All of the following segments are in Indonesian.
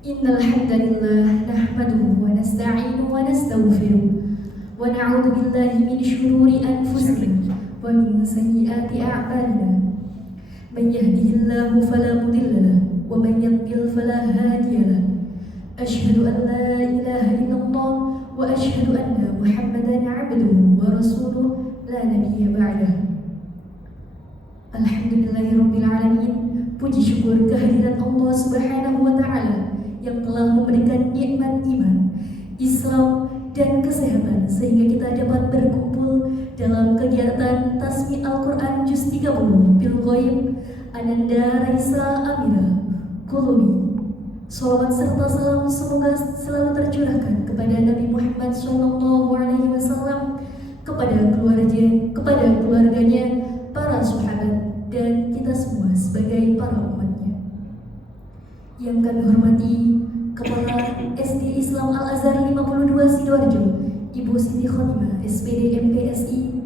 Innal hamdalillah nahmaduhu wa nasta'inu wa nastaghfiruh wa na'udzu billahi min shururi anfusina wa min sayyiati a'malina. Man yahdihillahu fala mudilla lahu wa man yudlil fala hadiya lahu. Asyhadu an la ilaha illallah wa asyhadu anna Muhammadan 'abduhu wa rasuluh la nabiyya ba'dahu. Alhamdulillahirabbil alamin. Puji syukur kehadirat Allah Subhanahu wa taala yang telah memberikan nikmat iman, Islam dan kesehatan sehingga kita dapat berkumpul dalam kegiatan Tasmi Al-Qur'an Juz 30 Bil Ghaib Ananda Raisa Amira Kulumi. Salawat serta salam semoga selalu tercurahkan kepada Nabi Muhammad SAW, kepada keluarganya, para sahabat, dan kita semua sebagai para umatnya. Yang kami hormati Kepala SD Islam Al-Azhar 52 Sidoarjo, Ibu Siti Khotimah, SPD MPSI.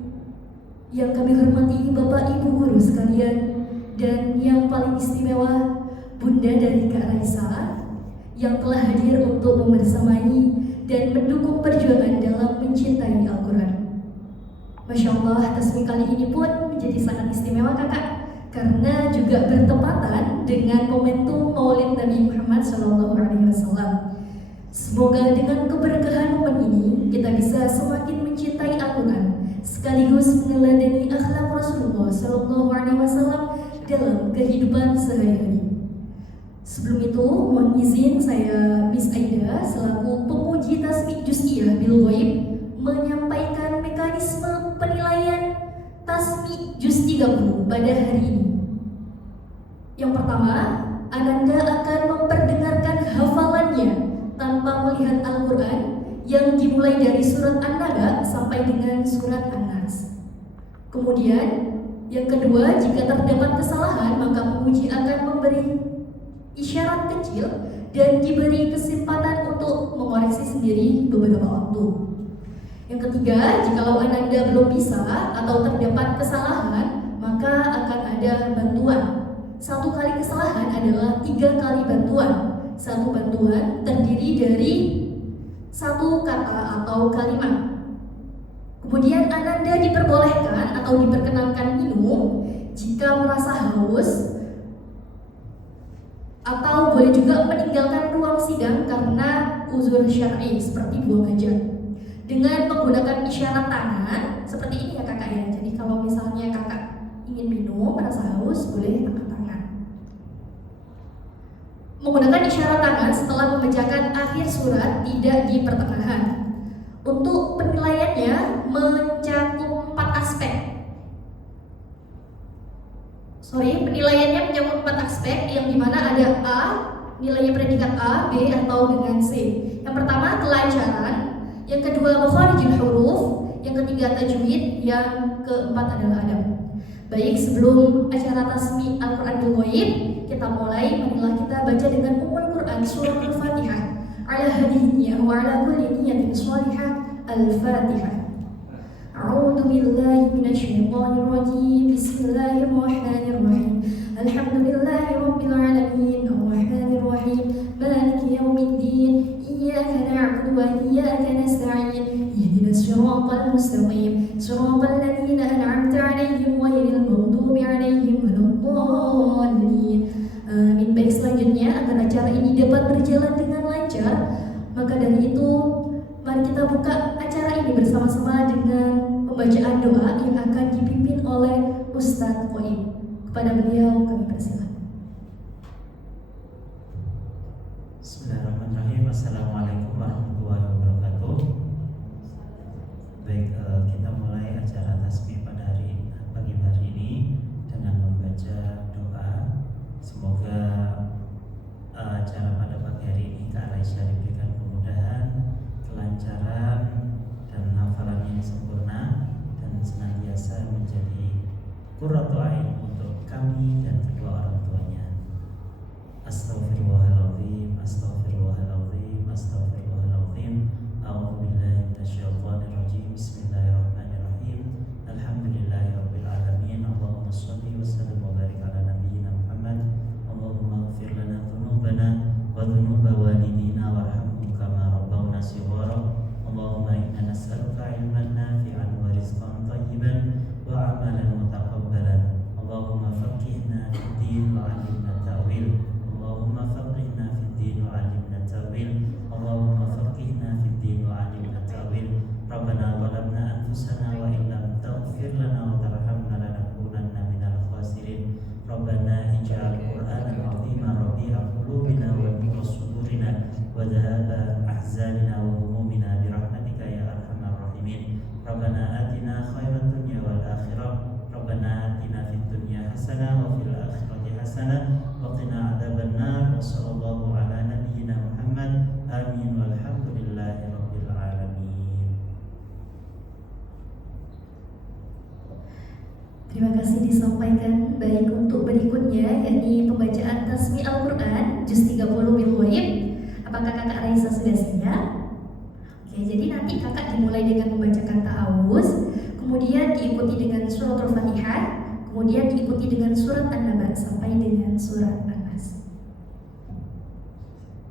Yang kami hormati Bapak Ibu guru sekalian, dan yang paling istimewa Bunda dari Kak Raisa yang telah hadir untuk membersamai dan mendukung perjuangan dalam mencintai Al-Quran. Masya Allah, tasmi kali ini pun menjadi sangat istimewa kakak, karena juga bertepatan dengan momentum Maulid Nabi Muhammad SAW. Semoga dengan keberkahan momen ini kita bisa semakin mencintai Al-Quran sekaligus meneladani akhlak Rasulullah SAW dalam kehidupan sehari-hari. Sebelum itu, mohon izin saya Miss Aida selaku pemuji tasbih Juz'iyah Bil Ghaib menyampaikan mekanisme penilaian tasbih Juz 30 pada hari ini. Yang pertama, Ananda akan memperdengarkan hafalannya tanpa melihat Al-Quran yang dimulai dari surat An-Naba sampai dengan surat An-Nas. Kemudian, yang kedua, jika terdapat kesalahan maka pemuji akan memberi isyarat kecil dan diberi kesempatan untuk mengoreksi sendiri beberapa waktu. Yang ketiga, jikalau Ananda belum bisa atau terdapat kesalahan, maka akan ada bantuan. Satu kali kesalahan adalah 3 kali bantuan. Satu bantuan terdiri dari satu kata atau kalimat. Kemudian Ananda diperbolehkan atau diperkenankan minum jika merasa haus, atau boleh juga meninggalkan ruang sidang karena uzur syar'i seperti buang hajat dengan menggunakan isyarat tangan seperti ini ya kakak ya. Jadi kalau misalnya kakak ingin minum, merasa haus, boleh angkat tangan. Menggunakan isyarat tangan setelah membacakan akhir surat, tidak di pertengahan. Untuk penilaiannya mencakup 4 aspek. Penilaiannya mencakup 4 aspek yang dimana ada A, nilainya predikat A, B atau dengan C. Yang pertama kelancaran, yang kedua makharijul huruf, yang ketiga tajwid, yang keempat adalah adab. Baik, sebelum acara tasmi Al-Quran Bil Ghaib, kita mulai. Marilah kita baca dengan Ummul Quran surah Al-Fatihah ala hadiyya wa ala kulli niyatin shalihah. Al-Fatihah. A'udzu billahi minasyaitonir rajim. Bismillahirrahmanirrahim. Alhamdulillahirabbil alamin. Arrahmanir rahim. Maliki yaumiddin. Iyyaka na'budu wa iyyaka nasta'in. Ihdinas siratal mustaqim. Siratal ladzina an'amta 'alaihim ghairil maghdubi 'alaihim waladdallin. Amin. Baik, selanjutnya agar acara ini dapat berjalan dengan lancar, maka dari itu mari kita buka acara ini bersama-sama dengan pembacaan doa yang akan dipimpin oleh Ustadz Qoim. Kepada beliau kami persilakan. Bismillahirrahmanirrahim. Assalamualaikum warahmatullahi wabarakatuh. Baik, kita mulai acara tasbih pada pagi hari ini dengan membaca doa. Semoga acara pada pagi hari ini Kak Raisa diberikan kemudahan, kelancaran, dan hafalan yang sempurna, dan senantiasa menjadi qurratu ain untuk kami dan kedua orang tuanya. Astaghfirullahaladzim, astaghfirullahaladzim, astaghfirullahaladzim. A'udzu billahi minasyaitonir rajim. Bismillahirrahmanirrahim. Alhamdulillahirabbil alamin. Allahumma shalli wa sallim wa barik ala nabiyyina Muhammad. Allahumma ighfir lana dhunubana وذنوب والدينا وارحمهم كما ربونا صغارا اللهم إنا نسألك علما نافعا ورزقا طيبا وعملا متقبلا اللهم فقهنا في الدين وعلمنا التأويل اللهم فقهنا في الدين وعلمنا التأويل اللهم فقهنا في الدين وعلمنا التأويل ربنا ظلمنا أنفسنا وإن لم تغفر لنا وترحمنا لنكونن من الخاسرين ربنا اجعل القرآن العظيم ربيع قلوبنا ونور صدورنا وذهاب أحزاننا وهمومنا برحمتك يا أرحم الراحمين ربنا آتنا خير الدنيا والآخرة ربنا آتنا في الدنيا حسنة وفي الآخرة حسنة وقنا عذاب النار وصلى الله على نبينا محمد آمين والحمد لله رب العالمين. Terima kasih disampaikan. Baik, untuk berikutnya yakni pembacaan tasmi Al-Quran juz 30 bil ghaib. Apakah kakak Raisa sudah siap? Oke, jadi nanti kakak dimulai dengan membacakan ta'awuz, kemudian diikuti dengan surat Al-Fatihah, kemudian diikuti dengan surat An-Naba sampai dengan surat An-Nas.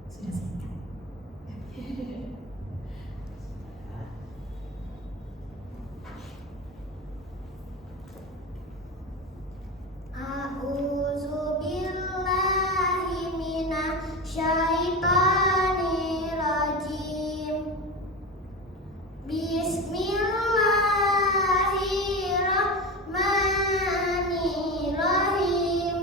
Sudah siap? A'udzu billahi minasyaitonir rajim. Bismillahirrahmanirrahim.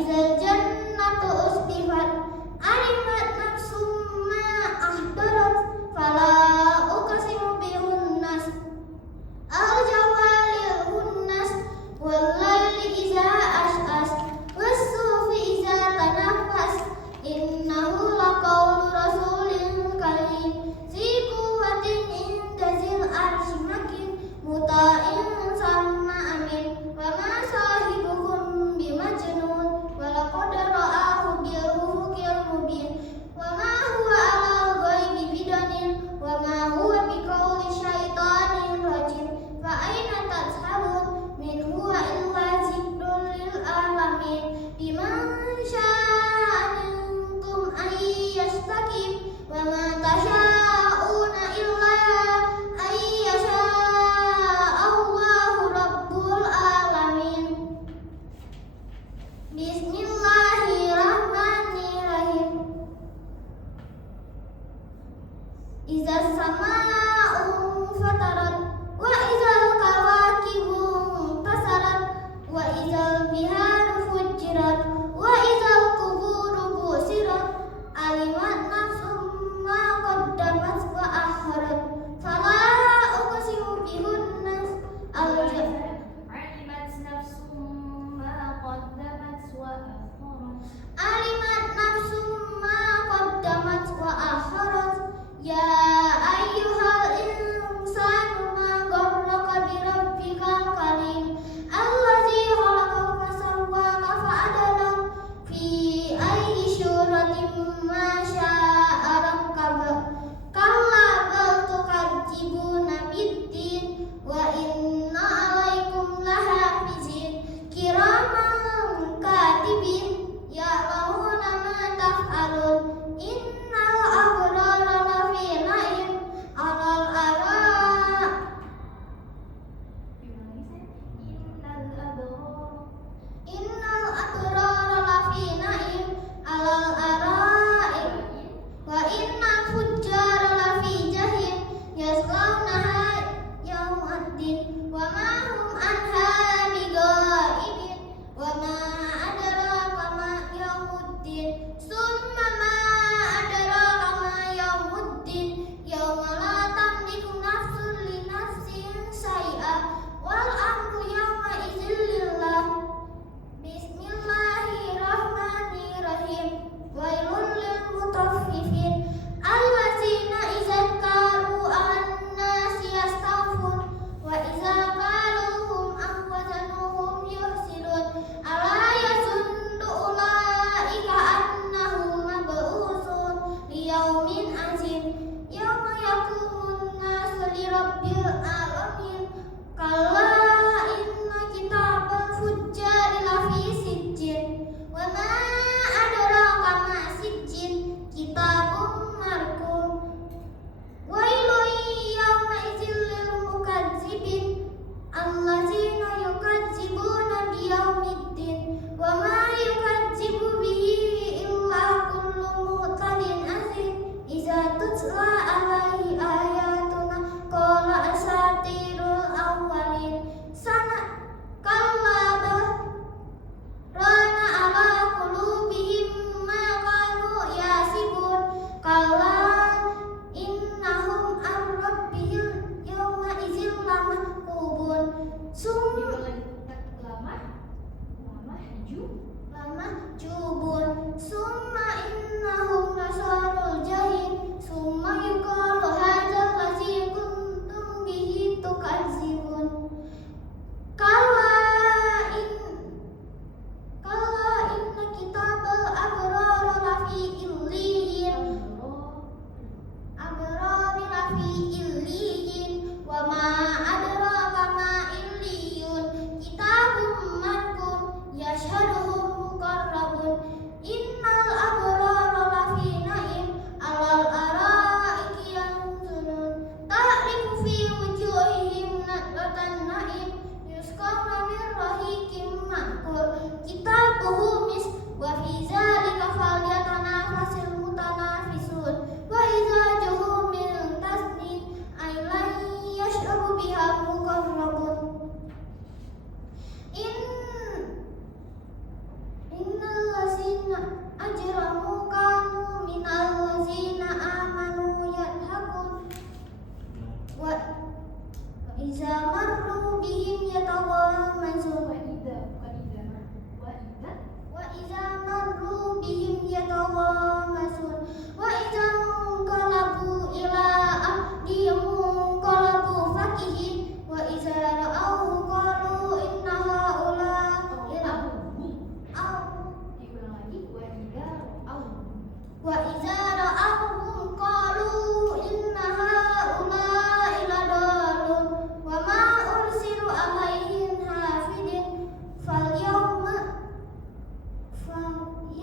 izal jannatu uslifat alimat nafsum ma ahdarat fala uqsimu bihunnas al jawalil hunnas wal laili iza as'as was sufi iza tanaffas innahu laqawlu rasulin karim zi quwwatin inda zil arsy makin muta'in sama amin wa ma sahibukum bimajnun wa laqad ra'ahu bil ufuqil mubin wa ma huwa 'alal ghaibi bidanin wa ma huwa biqauli syaitanin rajim fa aina tashabun min huwa illa zikrun lil alamin liman syaa'a minkum ay yastaqim wa ma tasyauna illa ay yasha'a Allahu rabbul alamin. Bismillahirrahmanirrahim. Iza samaa'u fatarat wa izal kawakibu tasarat wa izal biharu fujirat wa izal kuburu busirat alimat nafsum ma qaddamat wa akharat fala uqsimu bihunnas alimat nafsum ma qaddamat wa akharat alimat nafsum ma qaddamat wa akharat ya ayyuhal insanu ma gharraka bi rabbikal karim allazi khalaqaka fasawwaka fa'adalak fi ayyi suratin ma syaa rakkabak kalla bal tukadzibuna biddin wa inna 'alaikum lahafizin kiraman katibin ya'lamuna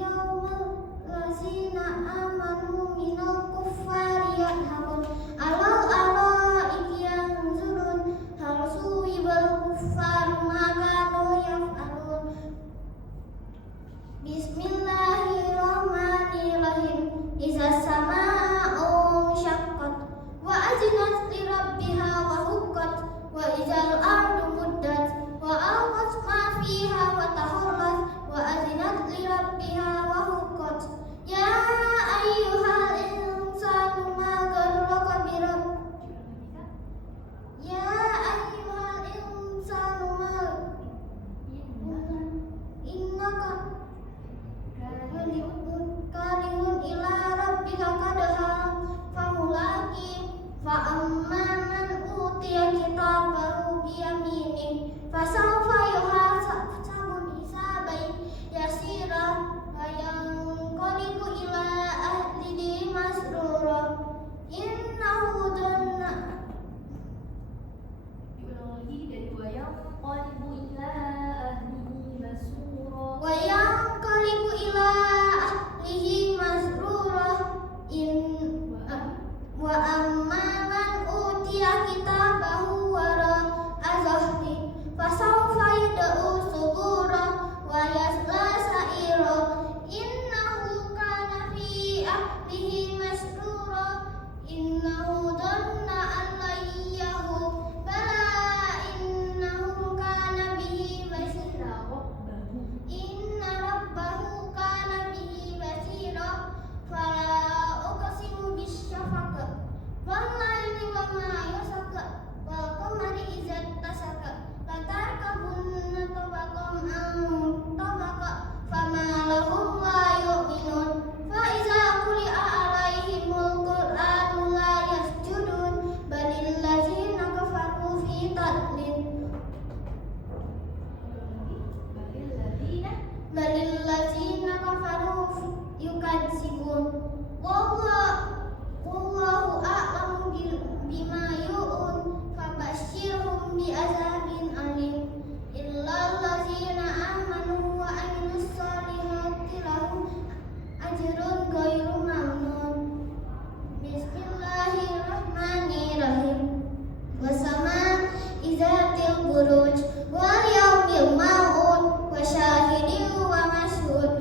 yaumal lazina amanu minal kuffari yadhabun alal araiki yanzurun hal suwibal kuffaru ma kanu yaf'alun. Bismillahirrahmanirrahim. Iza sama'u syaqqat wa azinat li rabbiha wa huqqat wa izal ardu muddat wa alqat ma fiha wa taharrat wa azinat li rabbiha wa huqqat. Ya ayyuhal insanu ma gharraka bi rabbika ya ayyuhal insanu ma innaka karihun ila rabbika kadhan famulaqi fa amma man utiya kitabahu bi yaminih fasawfa yuhasabu hisaban yasira wa yanqalibu ila ahlihi masrura innahu dhanna wa yanqalibu ila ahlihi masrura wa amma man utiya kitabahu wara'a zahri fasawfa yad'u subura wa yasla sa'ira innahu kana fi ahlihi masrura innahu dhanna an lan yahur bala innahu kana bihi basira inna rabbahu kana bihi basira fala uqsimu bisyafaq wal laili wa ma yasaq wal qamari idza tasaq la tarkabunna tabaqan an tabaqa fama lahum la yu'minun fa iza quri'a alaihimul qur'anu la yasjudun balil ladzina kafaru fi tadlil balil ladzina kafaru yukadzibun wallahu a'lamu bima yu'un fabashshirhum bi'adzabin alim illal ladzina amanu wa 'amilus solihati lahum ajrun ghairu mamnun. Bismillahirrahmanirrahim. Wasama izatil buruj wal yaumil ma'ud wa syahidin wa mashhud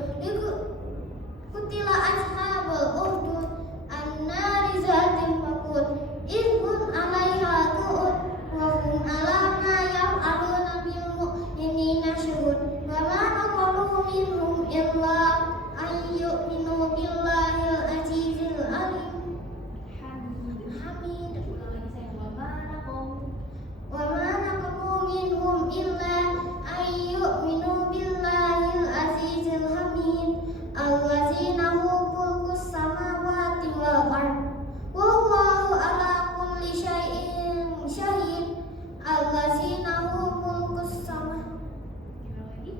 kutila ashabul ukhdud annari zatil waqud idhum 'alaiha qu'ud wa hum 'ala ma yaf'aluna bil mu'minina syuhud wa ma naqalu minhum illa an yu'minu billahil azizil alim hamid wa ma naqamu minhum illa an yu'minu billahil azizil hamid allazina hum mulkus samawati wal ard wallahu ala kulli syai'in syahid allazina hum mulkus samawati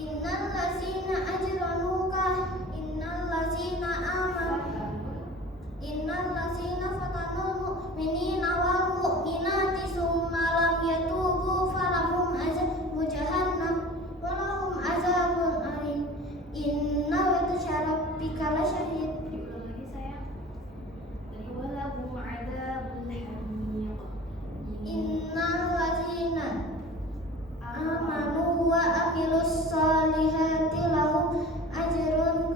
innal ladzina ajramuka innal ladzina amanu innal ladzina fatanul mu'minina wal mu'minati summa lam yatubu falahum azabu jahannam walahum azabun alim inna batsya rabbika lasyadid. Innal ladzina amanu wa amilus solihati lahum ajrun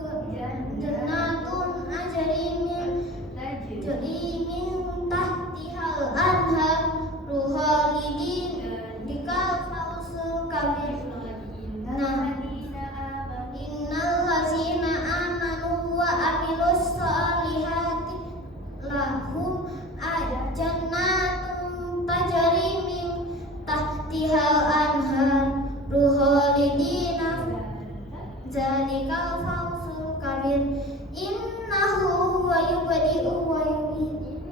jannatun tajri min tahtihal anhar khalidin dikal fawzul kabir. Innal ladzina amanu wa amilus solihati lahum jannatun tajri min tahtihal anhar khalidina zalikal fawzul kabir. Innahu huwa yubdi'u wa yu'id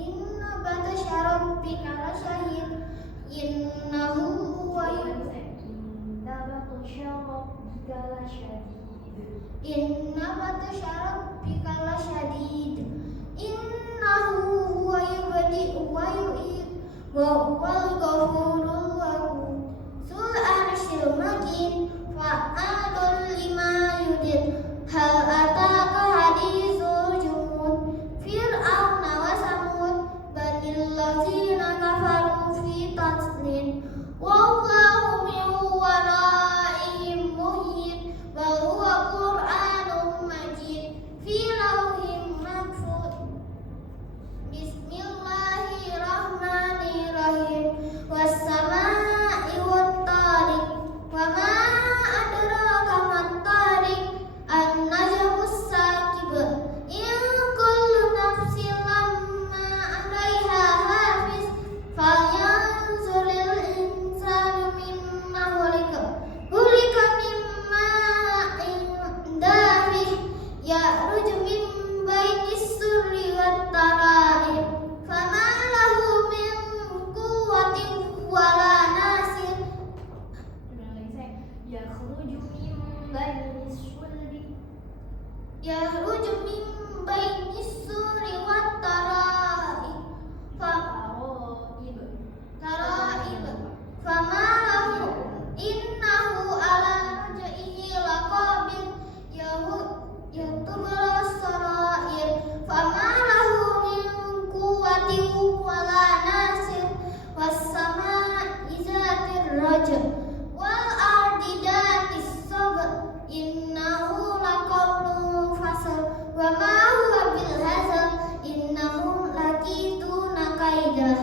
inna batsya rabbika lasyadid innahu huwa inna batsya rabbika lasyadid innahu huwa yubdi'u wa yu'id وهو الغفور الودود ذو العرش المجيد فعال لما يريد هل أتاك حديث الجنود فرعون وثمود بل الذين كفروا في تضليل والله من ورائهم محيط بل هو قرآن مجيد في لوح محفوظ بسم الله الرحمن الرحيم والسماء والطارق وما أدراك ما الطارق النجم الثاقب إن كل نفس لما عليها حافظ فلينظر الإنسان مما خلق من ماء دافق يخرج من بين السر والترائب فما له من قوة ولا ناصر يخرج من بين السر والترائب ترائب فما له إنه على رجعه لقادر يتبع السرائر فما له من قوة ولا ناصر والسماء ذات الرجع والأرض ذات الصبر إنه لقول فصل وما هو بالهزل إنهم لكيدون كيدا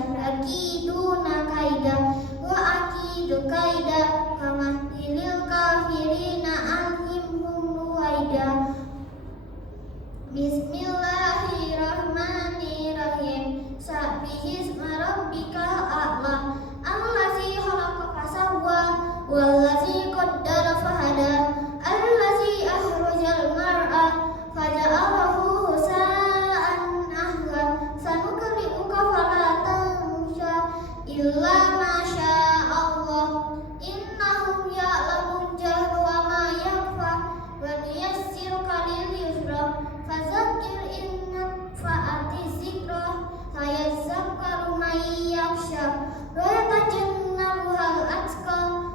وأكيد كيدا فمهل الكافرين أمهلهم رويدا بسم الله الرحمن الرحيم سبح اسم ربك الأعلى الذي خلق فسوى والذي قدر فهدى الذي أخرج المرعى فجعله غثاء أحوى سنقرئك فلا تنسى إلا ما شاء الله إنهم يعلمون الجهر وما يخفى ونيسرك لليسرى فذكر إن نفعت الذكرى سيذكر من يخشى ويتجنبها الأتقى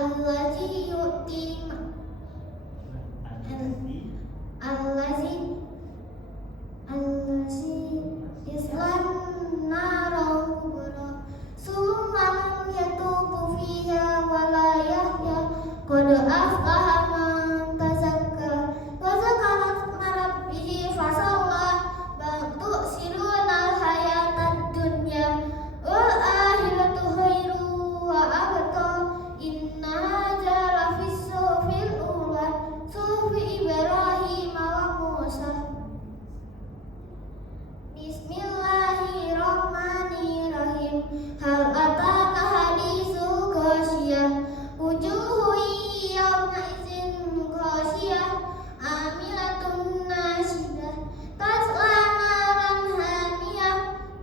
الذي يؤتي الذي يصلى النار الكبرى ثم لم يتوب فيها ولا يحيا قد أفلح من تزكى وذكر اسم ربه فصلى بل تؤثرون الحياة الدنيا والآخرة خير وأبقى إن هذا لفي الصحف الأولى صحف إبراهيم وموسى بسم الله الرحمن الرحيم هل أتاك حديث الغاشية وجوه يومئذ خاشعة عاملة ناصبة تصلى نارا حامية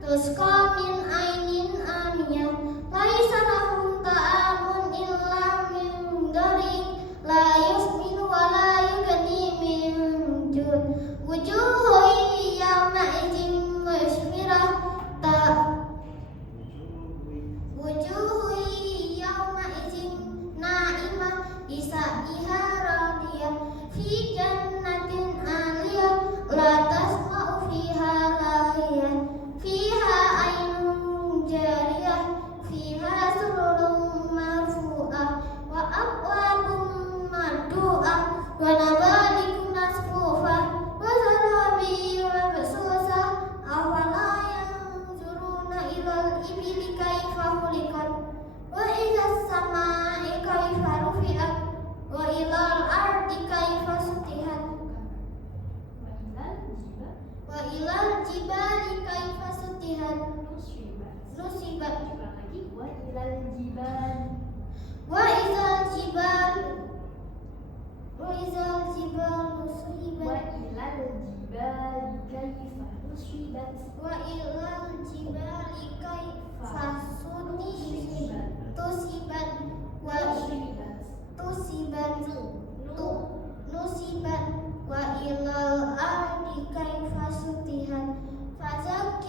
تسقى من عين آنية ليس لهم طعام إلا من ضريع لا يسمن ولا يغني من جوع وجوه يومئذ مسفرة وجوه يومئذ ناعمة لسعيها راضية في جنة عالية لا تسمع فيها لاغية فيها عين جارية فيها سرر مرفوعة وأكواب مرفوعة ونمارق مصفوفة وزرابي مبثوثة أفلا ينظرون إلى الإبل كيف خلقت وإلى السماء كيف رفعت وإلى الأرض كيف سطحت وإلى الجبال كيف سطحت نصبت وإذا الجبال وإلى الجبال كيف نصبت وإلى الأرض كيف سطحت فذكر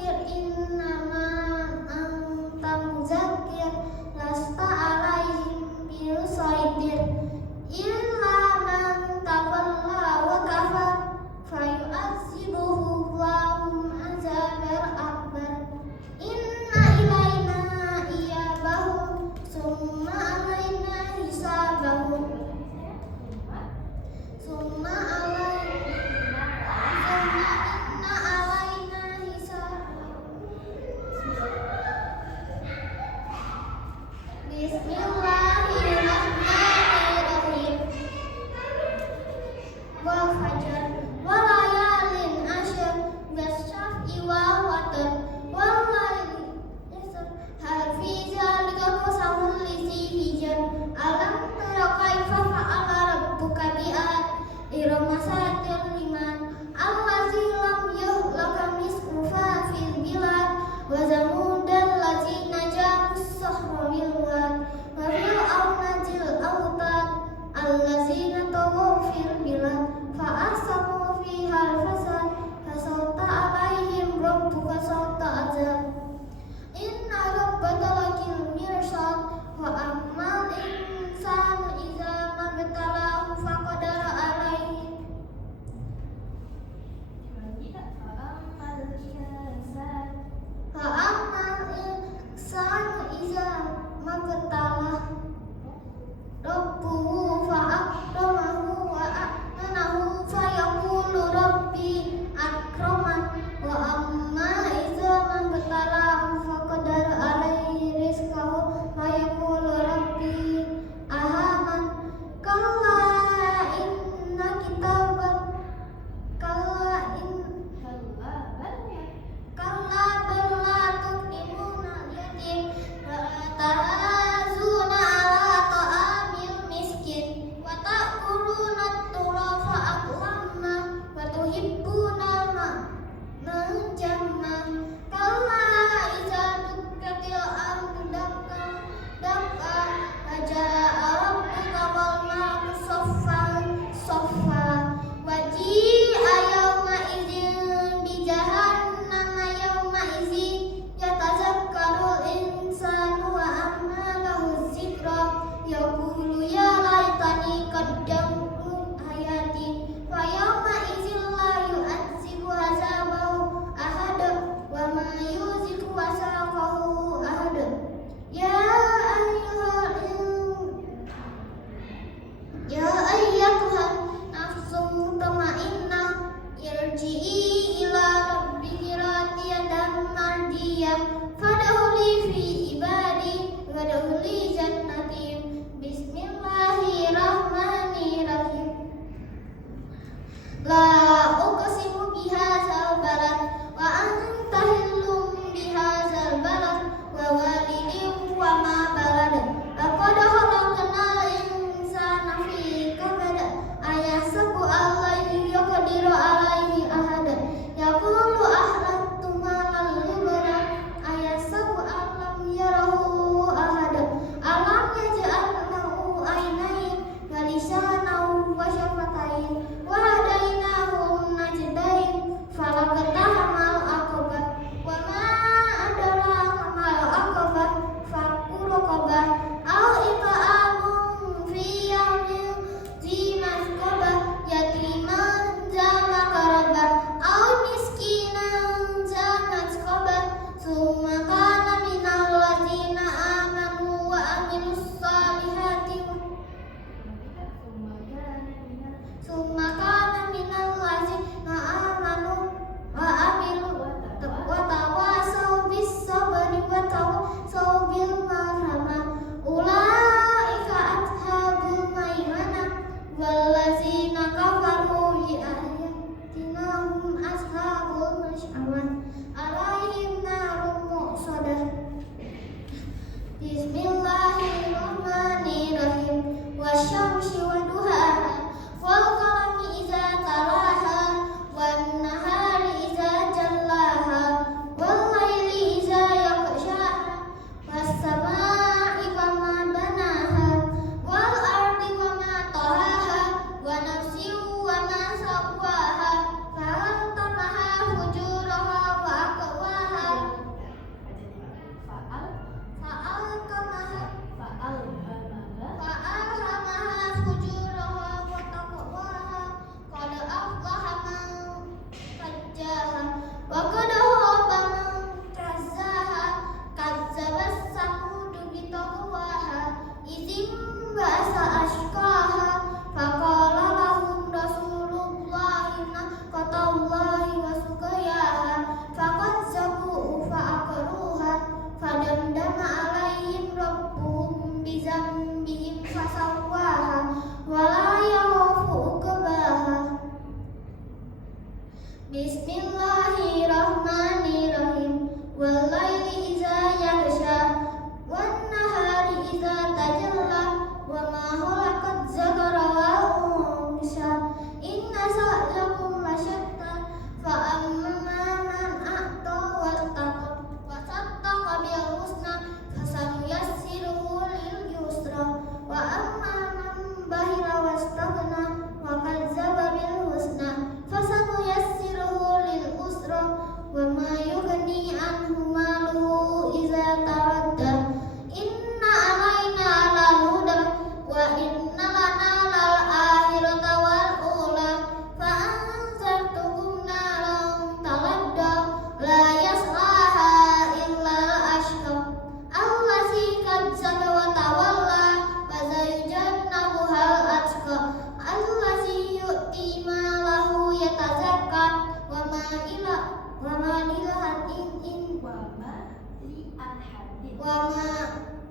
wa ma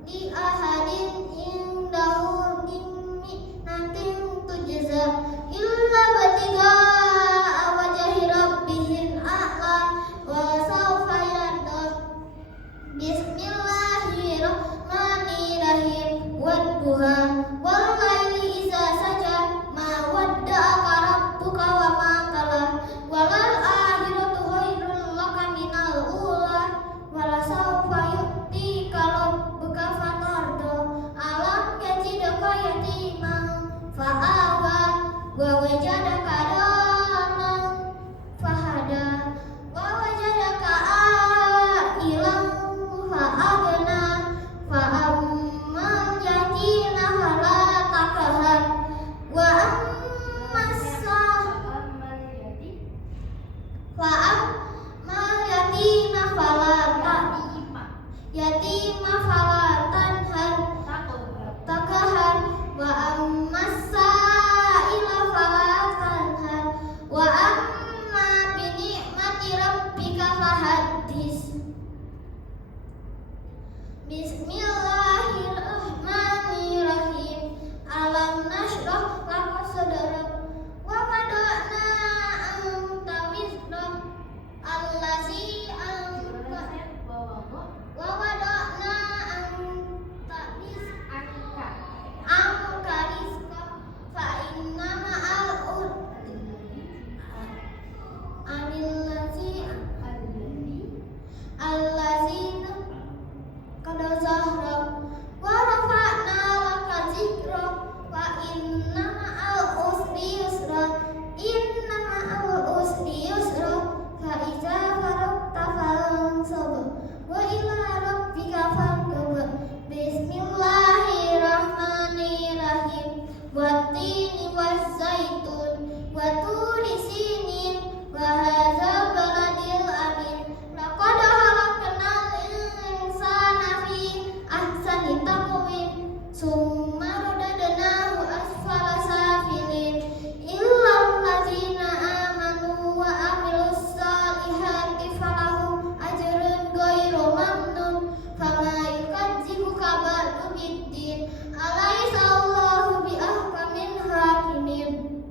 li ahadin indahu min ni'matin tujza illa batigaa wajhi rabbihil a'la wa sawfa yarda. Bismillahirrahmanirrahim. Wadduha wal laili idza saja ma wadda'aka rabbuka wa ma qala walal akhiratu khairul laka minal ula wala sawfa yu'tika rabbuka fatarda. Alam yajidaka yatiman fa'awa wa wajadaka dhalan fahada wa wajadaka a'ilan fa'agna fa'ammal yatima fala taqhar wa ammal yatima fala tanhar taqhar wa ammas sa'ila fala tanhar wa amma bi ni'mati rabbika fahaddis. Bismillahirrahmanirrahim. Alam nashrah laka sadrak wa wada'na anka wizrak allazi anka wa wada'na anka rizqak fa inna ma'al usri allazi kada zahrak wa rafa'na laka zikrak wa inna ma'al usri yusra fa iza faragta fansab wa ila rabbika farghab. Bismillahirrahmanirrahim. Wattini wazzaitun wa turi sinin wa hadzal baladil amin. Laqad khalaqnal insana fi ahsani taqwim summa radadnahu asfala safilin illa allazina amanu wa amilus salihati falahum ajrun ghairu mamnun fama yukadzibuka ba'du biddin alaysa Allahu bi ahkamil hakimin.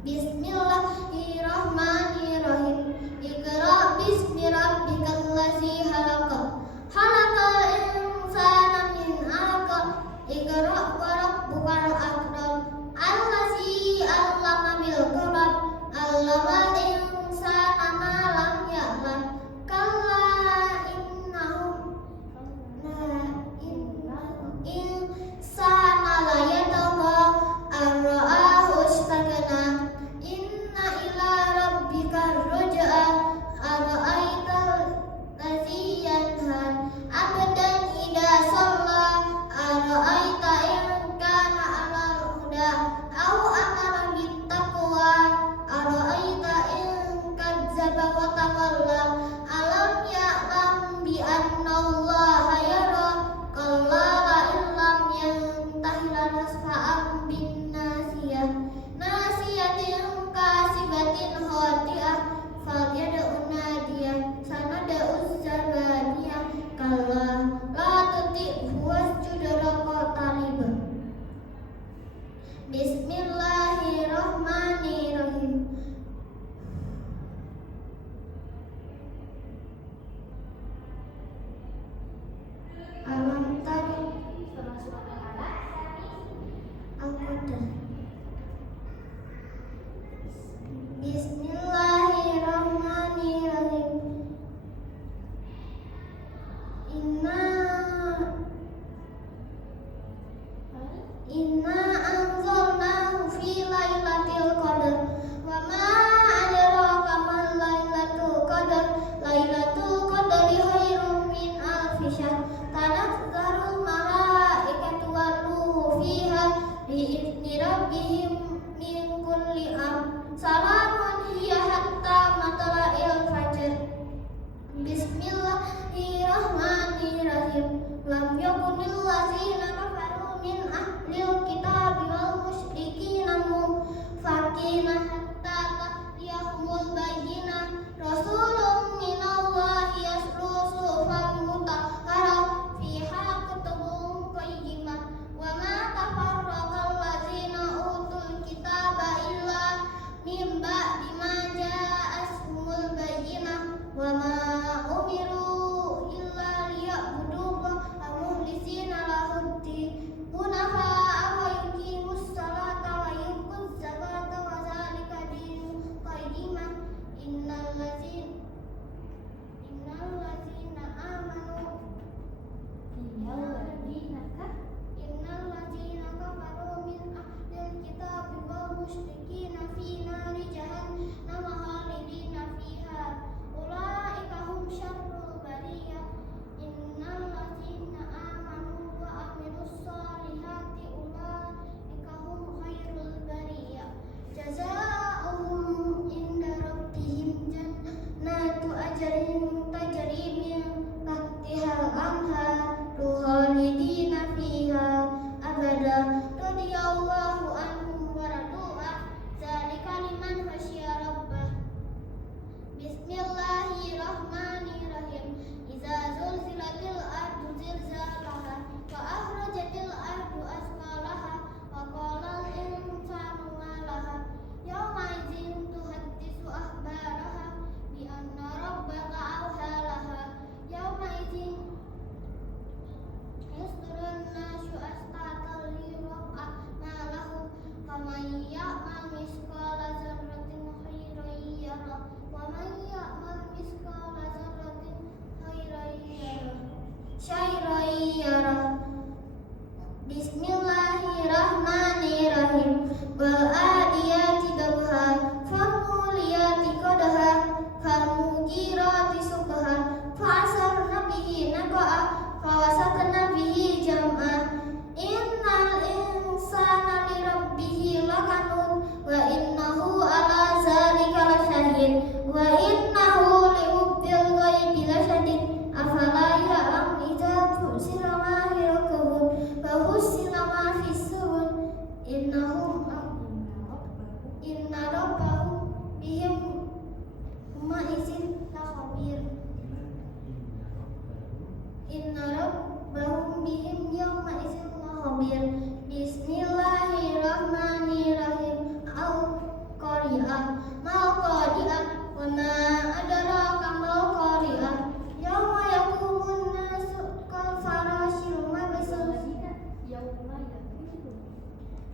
Bismillahirrahmanirrahim. Iqra bismi rabbikal ladzi khalaq khalaqal insana min 'alaq iqra wa rabbukal akram allazi 'allama bil qalam 'allamal insana ma lam ya'lam kalla innahum insana la yatagha ar-ra'ahu istaghna inna ila rabbika ruj'a ara'aital ladzi yanhar abdan idza shalla ara'aita in kana 'alal huda aw amara bit taqwa ara'aita in kadzdzaba wa tawalla alam ya'lam bi anna Allaha yara kalla la illam yantahi lanasfa'an bin nasiyatin kasibatin khati'ah falyad'u nadiyah sanad'u zabaniyah kalla la tuti'hu wasjud raqatalib. Bismillahirrahmanirrahim. Alam tara al-qadar. Bismillahirrahmanirrahim. Inna anzalnahu fi lailatul qadar wa ma adraka mal lailatul qadar lailatul qadri khairum min alfi syahr tanazzalul malaikatu war ruhu fiha bi'izni rabbihim min kulli amr salamun hiya hatta matla'il fajr. Bismillahirrahmanirrahim. Lam yakunil ladzina kafaru min ahlil kitabi wal musyrikina munfakina hatta ta'tiyahumul bayyinah rasulun minallahi yaslu suhufan يره Bismillahirrahmanirrahim. Wal adiyati dabha falmuliyati qadha falmugirati subha fa'asarna bihi naqa'a fawasatna bihi jam'a. Innal insana lirabbihi lakanut wa innahu ala zalika lasyahid wa innahu liubbil ghaibi lasyadid. Afala ya'lam idza tusira ma fil qubur wa husila ma fis sudur. Inna rabbahum bihim ma'izin lakhabir. Inna rabbahum bihim yawma izin lakhabir. Bismillahirrahmanirrahim. Al-Qari'ah. Mal-Qari'ah. Wa ma adraka mal-Qari'ah. Yawma yakumun nasu kal farashil mabsus.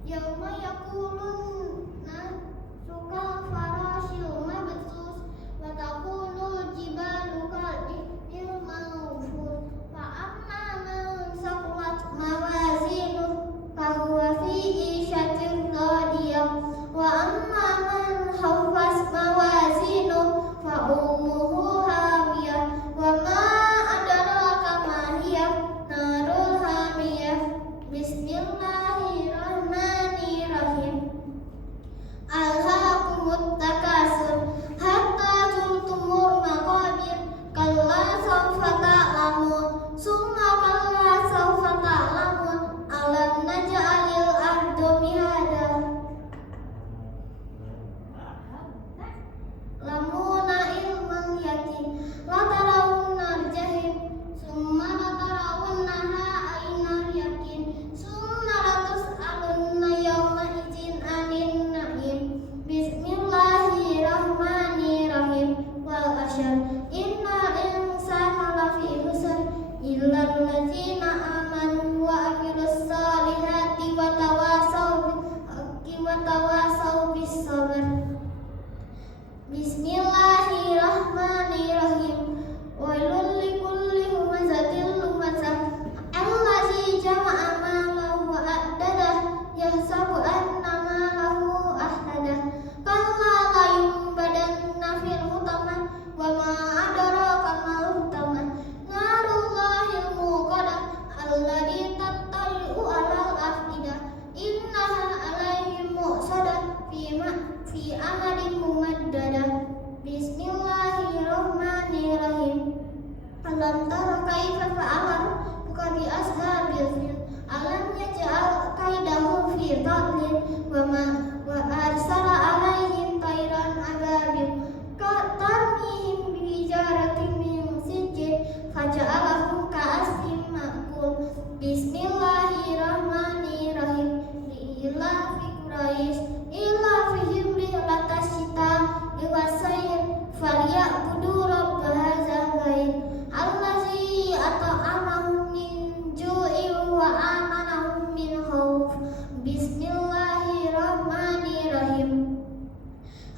Yawma yakulun nasu kal farashil mabsus. Wa takunul jibalu kal ihnil manfus. Fa amma man saqulat mawazinuh fahuwa fi 'ishatin radiyah. Wa amma man khaffat mawazinuh fa ummuhu hawiyah. Wa ma adraka ma hiya narul hamiyah. Bismillahirrahmanirrahim. Alhaakumut takasur hatta zurtumul maqabir. Kalla sawfa ta'lamun summa kalla sawfa ta'lamun. Alam naj'alil arda mihada. Lamuna ilmal yakin latarawunnal jahim summa latarawunnaha ainal yakin summa latus'alunna yawma idzin anin na'im. Bismillahirrahmanirrahim. Wal 'ashr innal insana lafi khusr illal ladzina amanu wa 'amilus solihati wa tawasaw bil haqqi wa tawasaw bis sabr. Bismillahirrahmanirrahim. Wailul likulli humazatil lumazah allazi jama'a malahu wa addadah yahsabu anna malahu ahdadah. Kalla la yunbadanna fil hutamah wa ma adraka mal hutamah. Narullahil muqadah allati tattali'u 'alal afidah. Innaha 'alaihim mu'sadah fi amadin mumaddadah. Bismillahirrahmanirrahim. Alam tara kaifa fa'ala rabbuka bi ashabil fil. Alam yaj'al kaidahum fi tadlil wa arsala 'alaihim tayran ababil tarmihim bi hijaratin min sijil faja'alahum ka'asfin ma'kul. Bismillahirrahmanirrahim. Li'ilafi Quraisy ilafihim rihlatas syita iwasayr falyabudu rabb hadzal bait allazi at'amahum min ju'in wa amanahum min khauf. Bismillahirrahmanirrahim.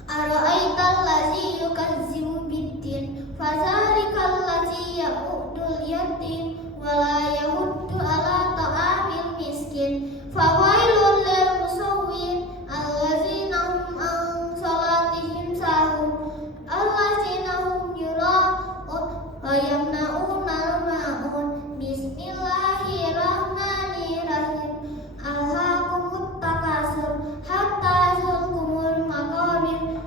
Ara'aital ladzi yukazzibu biddin fadzalikal ladzi ya'udul yatim wa la yahuddu 'ala ta'amil miskin. Fawailul lil musawwin allazina hum an salatihim sahun allazina hum yura'un wa yamna'unal ma'un. Bismillahirrahmanirrahim. Alhaakumut takasur hatta zurtumul maqabir.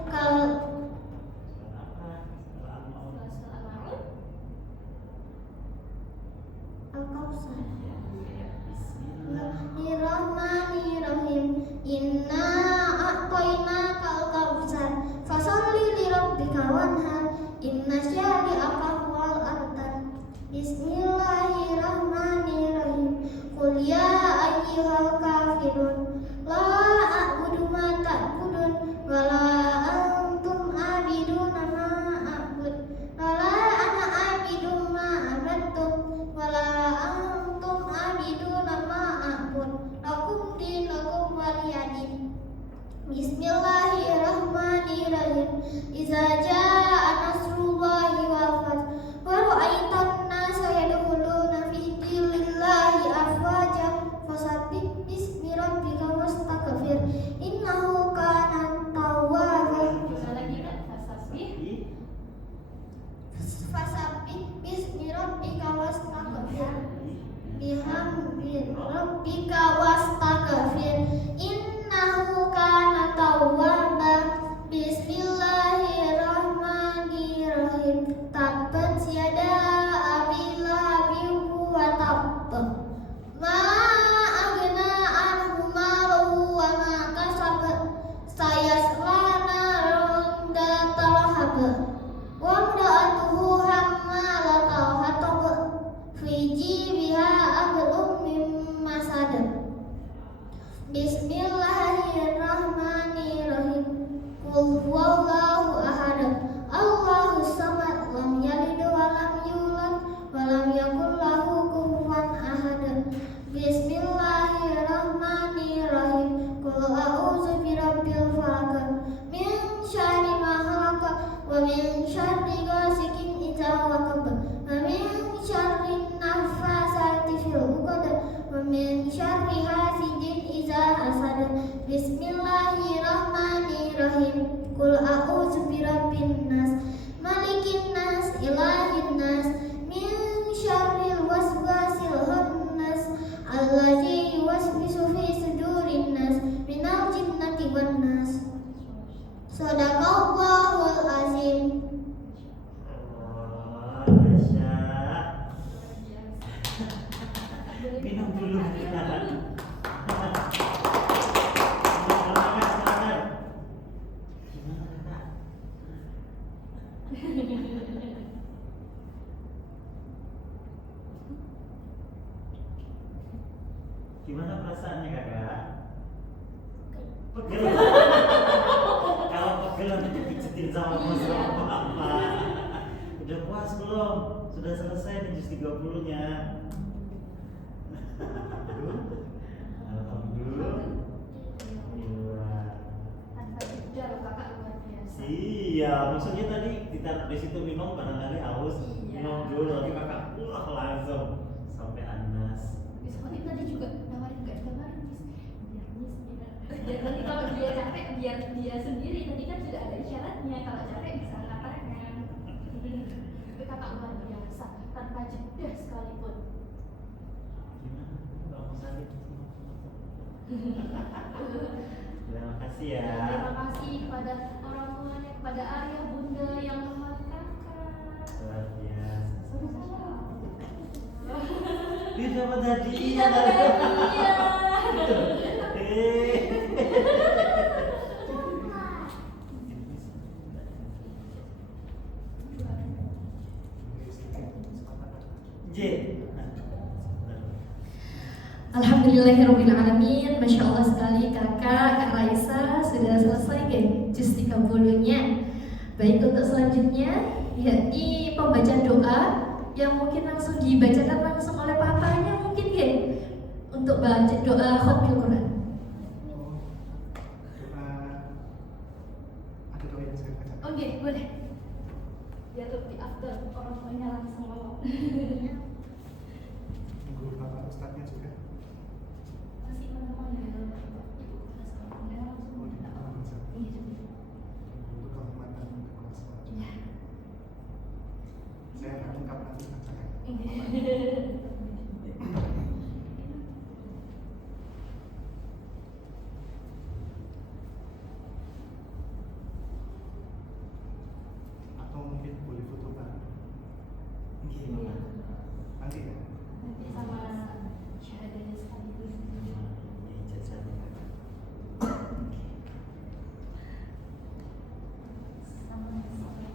Bismillahirrahmanirrahim. Inna a'tainakal kautsar fasalli li rabbika wanhar. Inna syani'aka huwal abtar. Bismillahirrahmanirrahim. Qul ya ayyuhal kafirun la a'budu ma ta'budun wa la antum 'abiduna ma a'bud wa la ana 'abidu ma abattum wa la antum 'abiduna ma a'bud lakum dinukum waliyadin. Bismillahirrahmanirrahim. Iza jaa nasrullahi wal fath wa ra'aitan nasa yadkhuluna fi dinillahi rabbika wastaghfir innahu kana tawwaba. Bismillahirrahmanirrahim. Tabbat yada abi lahabin wa tabb. Ma aghna anhu maluhu wa ma kasab. Sayasla naran dzata lahab. Wa imra'atuhu hammalatal hatab. Fi jibiha hablum min masad. Bismillahirrahmanirrahim. Qul huwallahu ahad. Allahus samad. Lam yalid wa lam yulad wa lam yakul lahu kufuwan ahad. Bismillahirrahmanirrahim. Qul a'udzu birabbil falaq. Min syarri ma khalaq. Wa min syarri ghasikin idza waqab. Wa min syarri naffasati fil 'uqad. Wa min syarri hasidin idza hasad. Bismillahirrahmanirrahim. Qul a'udzu birabbin nas, malikin nas, ilahin nas, min syarril waswasil khannas, allazi yuwaswisu fi sudurin nas, minal jinnati wan nas. Shadaqallahul azim. Minum dulu. Gimana perasaannya kakak? Pegel. Kalau pegel nanti dipijetin sama bos apa? Udah puas belum? Sudah selesai nih jus 30-nya. Alhamdulillah. Tanpa jeda loh kakak, luar biasa. Iya, maksudnya tadi ditaruh di situ minum barangkali haus, minum dulu nanti kakak langsung sampai anas. Soalnya tadi juga nawarin biar nanti kalau dia capek biar dia sendiri, tadi kan sudah ada isyaratnya kalau capek bisa mengatakan. Tapi kakak luar biasa tanpa jeda sekalipun. Gimana? Nggak mau sakit? Terima kasih ya. Terima kasih kepada orang tuanya, kepada ayah, bunda yang merawat kakak. Luar biasa. Sama-sama. Dia dapat hadiah. Iya, Alhamdulillahirrahmanirrahim. Masya Allah sekali kakak Raisa sudah selesai jus 30-nya. Baik, untuk selanjutnya yakni pembaca doa yang mungkin langsung dibacakan langsung oleh papanya mungkin untuk baca doa khatmil Quran. Ada doa yang saya baca. Oke, boleh. Biar lebih afdal orang tuanya langsung ngomong. Tunggu Bapak Ustadznya juga. Masih menemani ya, ibu langsung. Oh, di depan Ustaz. Iya. Untuk kehormatan dan kekuasaan. Iya. Saya akan lengkap nanti bacakan. Atau mungkin boleh foto Pak. Gimana? Nanti ya. Nanti sama syahadahnya sekaligus. Ijazahnya. Sama-sama.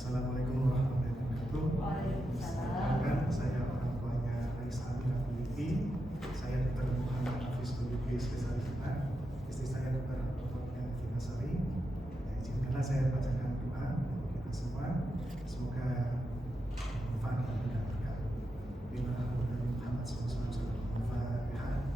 Assalamualaikum warahmatullahi wabarakatuh. Waalaikumsalam. Perkenalkan, saya orang tuanya Raisa Amina Kuliti. Saya Dr. Muhammad Hafiz Lubis, spesialis anak. Istri saya Dr. Fathia Nasari. Izinkanlah saya bacakan doa untuk kita semua. Semoga bermanfaat dan berkah. Bima Nabi Muhammad SAW. Al-Fatihah.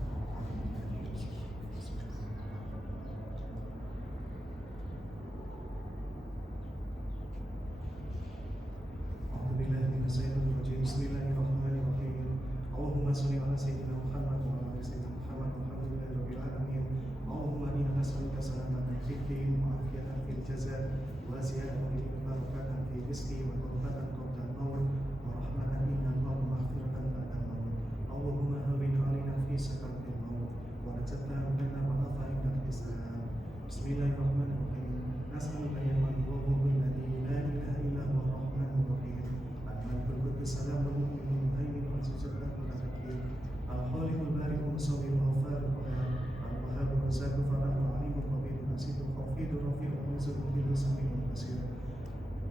Bismillahirrahmanirrahim. Allahumma sholli ala sayyidina Muhammad wa ala ali sayyidina Muhammad walhamdulillahi rabbil alamin. Allahumma inna nas'aluka salatan fid din wa afiyatan fil jazaa wa ziyadatan fil barakati fi rizqi wa qurbatan qabla al-maut wa rahmatan minna wa maghfiratan ba'da al-maut. Allahumma hawwin 'alaina fi sakaratil maut wa rajatna minna wa athina al-hisab. Bismillahirrahmanirrahim. Nas'aluka ya man huwa alladhi la ilaha illa huwa ar-rahmanur rahim. Al-malikul quddus salamul mu'minul muhaimin al-azizul hakim. Al-khaliqul bari'ul musawwir al-ghafarul qahhar. Al-wahhabur razzaqul fatahul alimul khabirul basirul khafidul rafi'ul mu'izul mubinul samiul basir.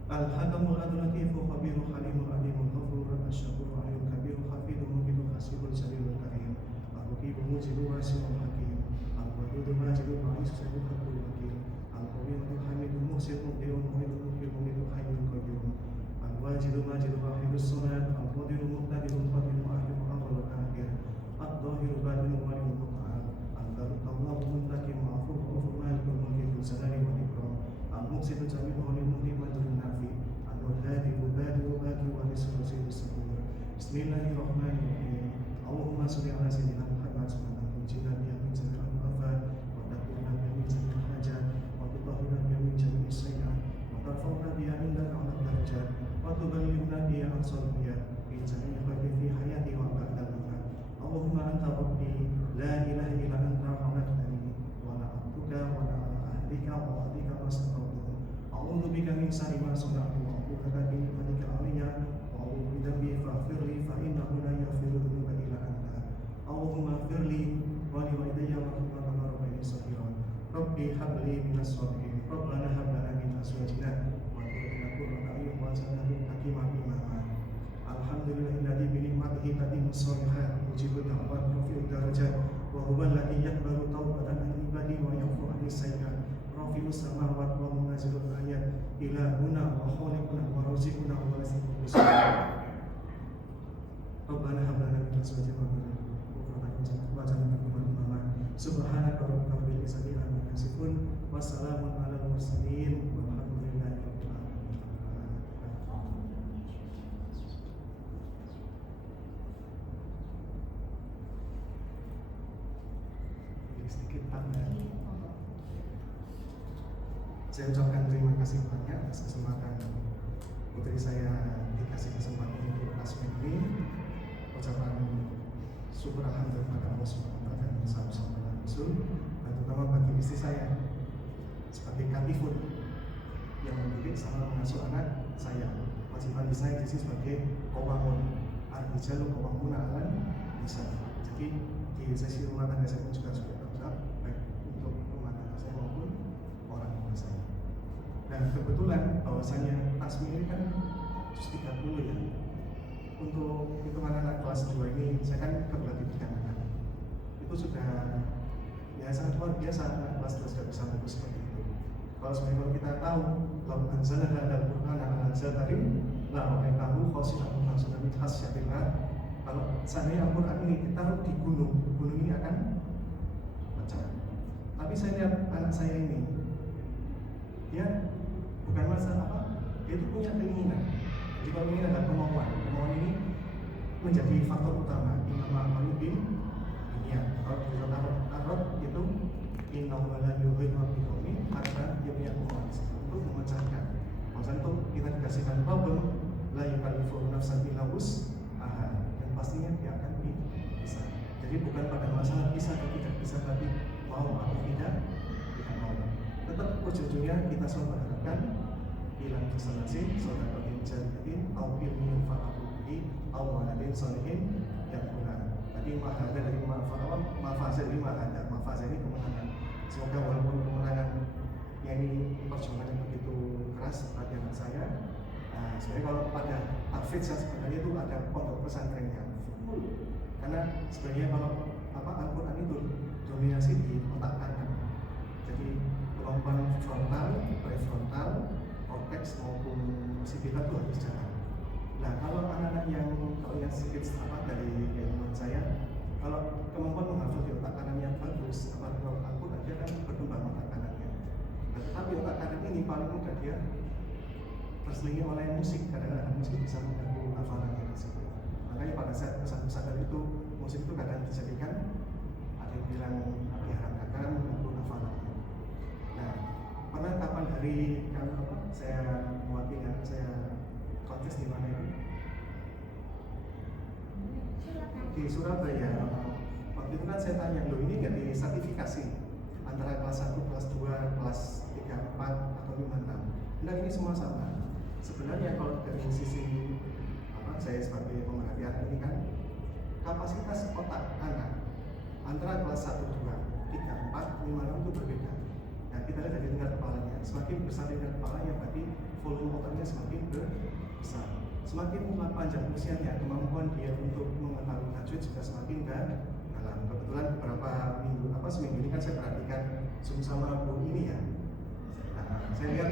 Al-hakamul adlul latiful khabirul halimul alimul ghafurur asy-syakurul alimul kabirul hafidul mubinul hasibul jalilul karim. Al-muqimul mujibul wasilul hakim. Al-wadudul majidul ba'isus sabul hakul wakil. Al-qawiyul hamidul muhsinul mubdiul mu'idul mukil mubidul hayyul qayyum. Al-wajidul majidul wahidus sunat. Al-qadirul muqtadirul qadirul akhirul awwalul akhir. Ad-dhahirul batinul waliyul muta'al. Al-Allahul muntakim ma'afur wa'afur malikul mulkil zalali wal ikram. Al-muqsitul jamil walil muhlim majrun nafi. Al-wadhadil badil baqi wa rizqul sabur. Bismillahirrahmanirrahim. Allahumma sholli ala sayyidina Muhammad sallallahu alaihi wasallam. Min jami'il afat wa taqina min jami'il hajat wa tutahhirna min jami'is sayyi'at wa tarfa'una biha indaka 'ala darajat wa tuballighna biha aqsal biyat min jami'il khairin fi hayati wa ba'da al-mamat. Allahumma anta rabbi la ilaha illa anta khalaqtani wa la abduka wa la ahlika wa ahlika wasatawtu. A'udzu bika min syarri ma sana'tu wa a'udzu bika min fadlika 'alayya wa a'udzu bika min faghfirli fa innahu la yaghfiru dhunuba illa anta. Allahumma ighfirli wa li walidayya wa qina adzaban rabbi saghira. Rabbi habli minas shalihin. Rabbana hab lana min azwajina wa dhurriyyatina qurrata a'yun waj'alna lil muttaqina imama. Alhamdulillahilladzi bi ni'matihi tatimmus shalihat mujibud da'wat rafi'ud darajat wa huwa alladzi yaqbalu tawbatan an ibadihi wa yaghfiru an sayyi'at rafi'us samawati wa munazzilul ayat ilahuna wa khaliquna wa raziquna wa raziqul muslimin. Rabbana hab lana min azwajina wa dhurriyyatina qurrata a'yun waj'alna imama. Subhanaka rabbil izzati amma yasifun wa salamun 'alal mursalin walhamdulillahi rabbil alamin. Sedikit tanda. Saya ucapkan terima kasih banyak atas kesempatan putri saya dikasih kesempatan untuk tasbih ini. Ucapan syukur alhamdulillah kepada Allah Subhanahu wa taala dan sahabat-sahabat Rasul, dan terutama bagi istri saya sebagai katifun yang mendidik sama mengasuh anak saya. Kewajiban saya di sini sebagai qawamun ar-rijalu qawwamuna 'alan nisa. Jadi di sesi rumah tangga saya pun juga sudah terjawab baik untuk rumah tangga saya maupun orang tua saya. Dan kebetulan bahwasanya tasbih ini kan juz 30 ya. Untuk hitungan anak kelas 2 ini saya kan kebetulan di bidang anak. Itu sudah ya sangat luar biasa anak kelas 2 sudah bisa bagus seperti itu. Kalau sebenarnya kita tahu lau anzalna hadzal qur'ana ala jabalin la ra'aytahu khashi'an khashi'an min khasyatillah. Kalau seandainya Al-Quran ini ditaruh di gunung ini akan pecah. Tapi saya lihat anak saya ini, dia bukan masalah apa, dia itu punya keinginan. Jadi kalau ini ada kemauan ini menjadi faktor utama. Inama amalubin ini ya. Kalau kita taruh itu innahu la yuhibbu biqaumin karena dia punya kemauan untuk memecahkan. Maksudnya itu kita dikasihkan problem la yukallifu nafsan illa wus'aha. Pastinya dia akan bisa. Jadi bukan pada masalah bisa atau tidak bisa, tapi mau atau tidak mau. Tetap ujung-ujungnya kita selalu berharapkan bilang keselasi, saudara jadiin, au ilmin fa'abuhi, au waladin salihin yang benar. Tadi mahada dari mafazah dari mafazah ini kemenangan. Semoga walaupun kemenangan yang ini perjuangan yang begitu keras perhatian saya. Sebenarnya kalau pada tahfidz sebenarnya itu ada pondok pesantrennya full. Karena sebenarnya kalau Al-Quran itu dominasi di otak kanan. Jadi kemampuan frontal, prefrontal, korteks maupun sipital itu harus jalan. Nah kalau anak-anak yang kalau yang sedikit dari ilmuwan saya, kalau kemampuan menghafal di otak kanan yang bagus, apalagi kalau Al-Quran dia akan berkembang otak kanannya. Nah, tetapi otak kanan ini paling mudah dia terselingi oleh musik, kadang-kadang musik bisa mengganggu hafalannya tersebut. Makanya pada saat pesantren itu musik itu kadang dijadikan ada yang bilang diharamkan mengganggu hafalannya. Nah, penetapan dari saya mewakili anak saya kontes di mana itu? Di Surabaya. Waktu itu kan saya tanya, loh ini nggak disertifikasi antara kelas 1, kelas 2, kelas 3, 4, atau 5, 6? Enggak, ini semua sama. Sebenarnya kalau dari sisi saya sebagai pemerhati anak ini kan, kapasitas otak anak antara kelas 1, 2, 3, 4, 5, 6 itu berbeda. Nah, kita lihat dari tingkat kepalanya. Semakin besar tingkat kepalanya, berarti volume otaknya semakin besar. Semakin panjang usianya, kemampuan dia untuk mengetahui tajwid juga semakin dalam. Kebetulan beberapa seminggu ini kan saya perhatikan sama Bu ini ya. Nah, saya lihat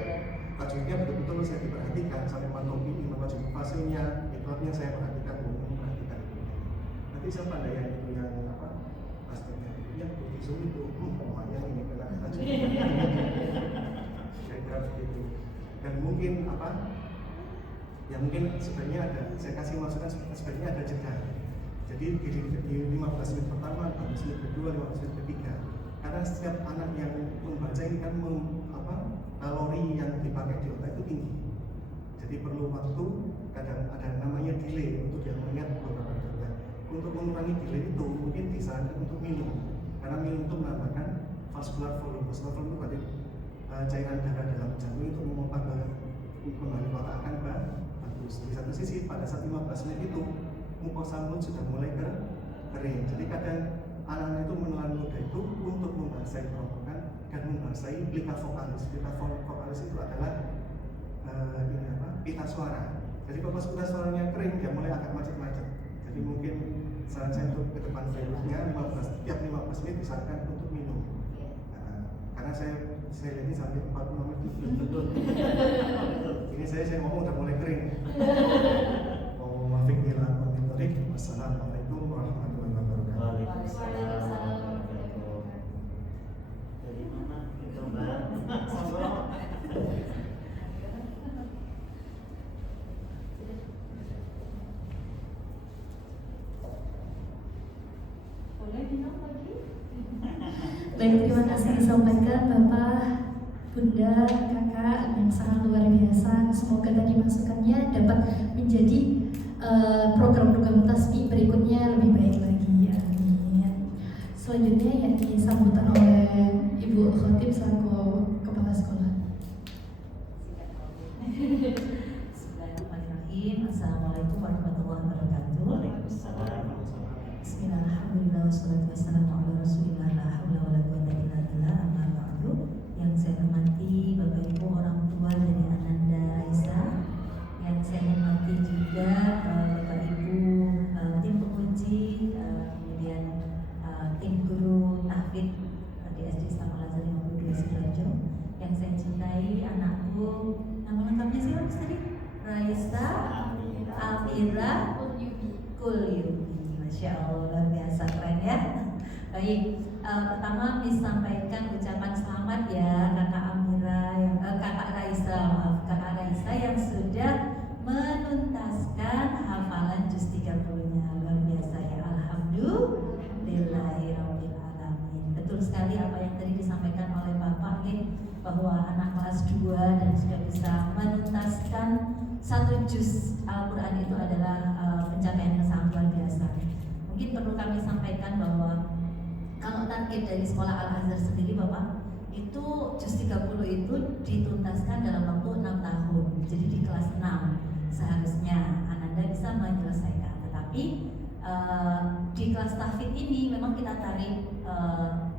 tajwidnya betul-betul saya diperhatikan sampai mantopin, tajwid fasenya, ikhlaknya saya perhatikan, memperhatikan itu. Nanti siapa ada yang itu yang aspeknya yang Buddhism itu, lumayan ini kena tajwid. Saya kira begitu. Dan mungkin ya mungkin sebenarnya ada, saya kasih masukan sebenarnya ada jeda. Jadi di 15 menit pertama, 15 menit kedua, 15 menit ketiga. Karena setiap anak yang membaca ini kan kalori yang dipakai di otak itu tinggi. Jadi perlu waktu, kadang ada namanya delay untuk dia mengingat beberapa data. Untuk mengurangi delay itu mungkin disarankan untuk minum. Karena minum itu menambahkan vascular volume. Vascular volume itu berarti cairan darah dalam jantung itu memompa kembali ke otak akan bagus. Di satu sisi pada saat 15 menit itu mukosa mulut sudah mulai kering. Jadi kadang anak-anak itu menelan ludah itu untuk membasahi kerongkongan dan membasahi plika vokalis. Plika vokalis itu adalah pita suara. Jadi kalau pita suaranya kering, dia mulai agak macet-macet. Jadi mungkin saran saya untuk ke depan virusnya tiap 15 menit disarankan untuk minum. Karena saya lihat ini sampai 40 menit betul. Ini saya ngomong udah mulai kering. Wassalamualaikum warahmatullahi wabarakatuh. Waalaikumsalam warahmatullahi wabarakatuh. Dari mana itu Mbak? Boleh minum lagi? Baik, terima kasih disampaikan Bapak, Bunda, Kakak yang sangat luar biasa. Semoga tadi masukannya dapat menjadi program-program tasbih berikutnya lebih baik lagi. Amin. Selanjutnya yakni sambutan oleh Ibu Khotib selaku Kepala Sekolah. Bismillahirrahmanirrahim. Assalamualaikum warahmatullahi wabarakatuh. Waalaikumsalam. Bismillahirrahmanirrahim. Wassalatu wassalamu ala Rasulillah. La haula wala quwwata illa billah. Amma ba'du. Yang saya hormati Bapak Ibu orang tua dari Ananda Raisa, yang saya hormati juga Bapak Ibu tim penguji, kemudian tim guru tahfidz di SD Islam Al-Azhar 52 Sidoarjo, yang saya cintai anakku, nama lengkapnya siapa tadi? Raisa Amira Kulyubi. Masya Allah, luar biasa, keren ya. Baik, pertama disampaikan ucapan selamat ya Kakak Amira, Kakak Raisa, Kakak Raisa yang sudah menuntaskan hafalan juz 30-nya. Luar biasa ya, alhamdulillahirabbil alamin. Betul sekali apa yang tadi disampaikan oleh Bapak bahwa anak kelas 2 dan sudah bisa menuntaskan 1 juz Al-Qur'an itu adalah pencapaian yang sangat luar biasa. Mungkin perlu kami sampaikan bahwa kalau target dari sekolah Al-Azhar sendiri Bapak, itu juz 30 itu dituntaskan dalam waktu 6 tahun. Jadi di kelas 6 seharusnya Ananda bisa menyelesaikan. Tetapi di kelas tahfidz ini memang kita tarik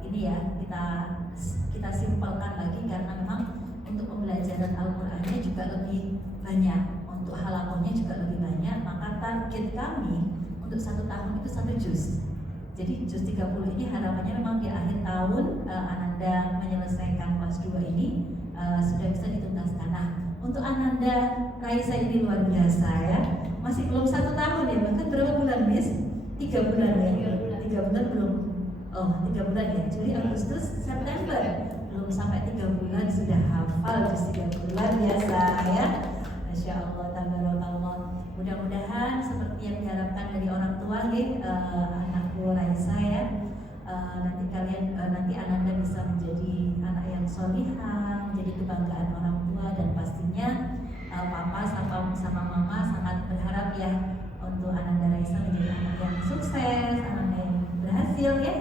ini ya, kita simpelkan lagi karena memang untuk pembelajaran Al-Qur'annya juga lebih banyak, untuk halakohnya juga lebih banyak. Maka target kami untuk 1 tahun itu 1 juz. Jadi juz 30 ini harapannya memang di akhir tahun Ananda menyelesaikan kelas 2 ini sudah bisa dituntaskan. Nah, untuk Ananda Raisa ini luar biasa ya. Masih belum 1 tahun ya, bahkan berapa bulan Miss? 3 bulan ya? 3 bulan belum? Oh, 3 bulan ya, Juli, Agustus, September. Belum sampai 3 bulan sudah hafal juz 30, luar biasa ya. Masya Allah, tabarakallah. Mudah-mudahan seperti yang diharapkan dari orang tua anakku Raisa ya, nanti Ananda bisa menjadi anak yang solihah, menjadi kebanggaan orang tua, dan pastinya sama Mama sangat berharap ya untuk Ananda Raisa menjadi anak yang sukses, anak yang berhasil ya.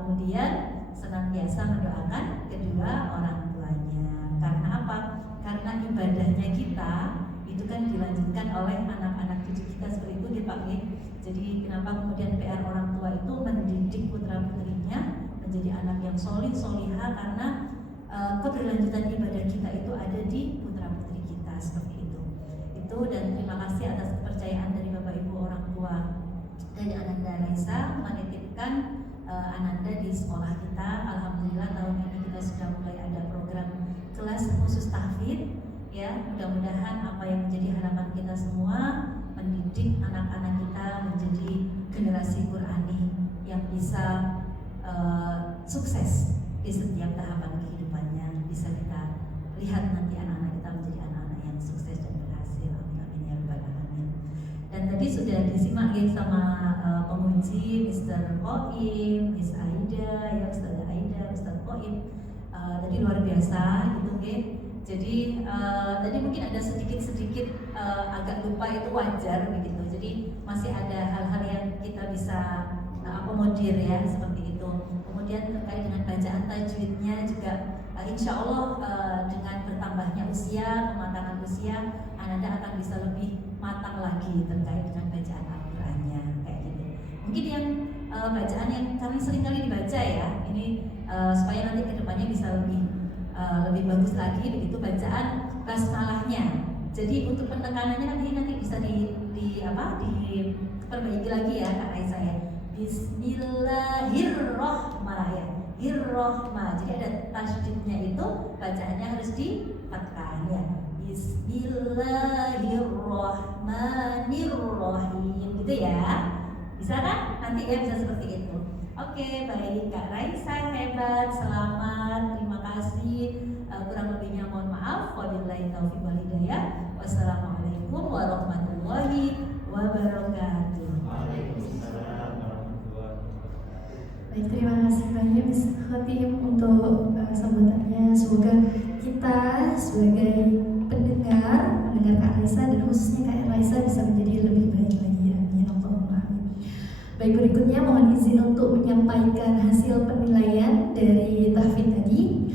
Kemudian senantiasa mendoakan kedua orang tuanya. Karena apa? Karena ibadahnya kita itu kan dilanjutkan oleh anak-anak cucu kita seperti itu dipakai. Jadi kenapa kemudian PR orang tua itu mendidik putra putrinya menjadi anak yang solih solihah, karena keberlanjutan ibadah kita itu ada di putra putri kita seperti itu. Dan terima kasih atas kepercayaan dari Bapak Ibu orang tua dari Ananda Raisa menitipkan Ananda di sekolah kita. Alhamdulillah tahun ini kita sudah mulai ada program kelas khusus tahfidz ya. Mudah-mudahan apa yang menjadi harapan kita semua mendidik anak-anak kita menjadi generasi Qurani yang bisa sukses di setiap tahapan kehidupannya. Bisa kita lihat nanti anak-anak kita menjadi anak-anak yang sukses dan berhasil. Amin ya rabbal alamin. Dan tadi sudah disimak ya sama penguji Mr. Qoim, Miss Aida, ya Ustazah Aida, Ustaz Qoim. Tadi luar biasa gitu ya. Jadi tadi mungkin ada sedikit agak lupa, itu wajar begitu. Jadi masih ada hal-hal yang kita bisa akomodir ya seperti itu. Kemudian terkait dengan bacaan tajwidnya juga insya Allah dengan bertambahnya usia, kematangan usia, Ananda akan bisa lebih matang lagi terkait dengan bacaan Al-Qur'annya kayak gitu. Mungkin yang bacaan yang kami sering kali dibaca ya, ini supaya nanti kedepannya bisa lebih bagus lagi begitu bacaan basmalahnya. Jadi untuk penekanannya nanti bisa diperbaiki lagi ya Kak Raisa ya. Bismillahirrahmanirrahim. Jadi ada tasydidnya itu bacaannya harus ditekan ya. Bismillahirrahmanirrahim gitu ya. Bisa kan? Nanti ya bisa seperti itu. Oke, baik Kak Raisa, hebat, selamat, terima kasih. Kurang lebihnya mohon maaf. Wabillahi taufiq wal hidayah. Wassalamualaikum warahmatullahi wabarakatuh. Baik, terima kasih banyak Miss Khotim untuk sambutannya. Semoga kita sebagai pendengar Kak Raisa dan khususnya Kak Raisa bisa menjadi lebih baik lagi. Amin Allahumma amin. Baik, berikutnya mohon izin untuk menyampaikan hasil penilaian dari tahfidz tadi.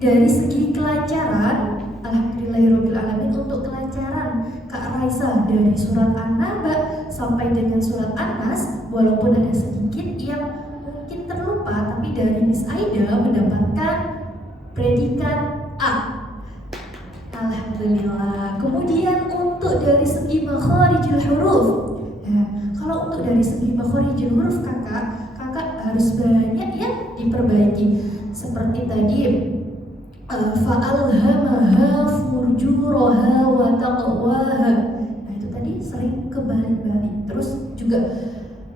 Dari segi kelancaran, alhamdulillahirabbil alamin, untuk kelancaran Kak Raisa dari surat An-Naba sampai dengan surat An-Nas, walaupun ada sedikit yang mungkin terlupa, tapi dari Miss Aida mendapatkan predikat A. Alhamdulillah. Kemudian untuk dari segi makharijul huruf, kalau untuk dari segi makharijul huruf kakak harus banyak yang diperbaiki. Seperti tadi fa'alhamaha furjuraha wa taqwaha. Nah itu tadi sering kebalik-balik. Terus juga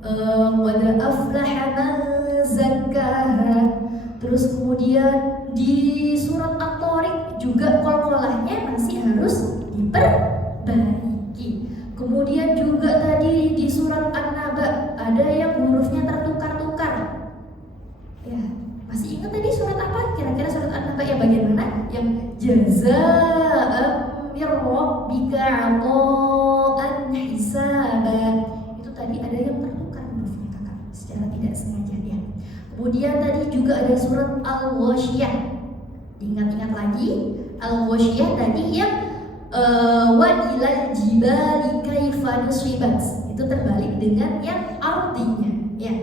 qad aflaha man zakkaha. Terus kemudian di surat At-Tariq juga qalqalahnya masih harus diperbaiki. Kemudian juga tadi di surat An-Naba ada yang hurufnya tertukar-tukar. Ya, masih ingat tadi surat apa? Kira-kira surat An-Naba yang bagian mana? Yang jazaa'an mir rabbika 'ata'an hisaba. Itu tadi ada yang tertukar hurufnya kakak secara tidak sengaja ya. Kemudian tadi juga ada surat Al-Ghasyiyah. Ingat-ingat lagi, Al-Ghasyiyah tadi yang wa ilal jibali kaifa nusibat. Itu terbalik dengan yang artinya ya.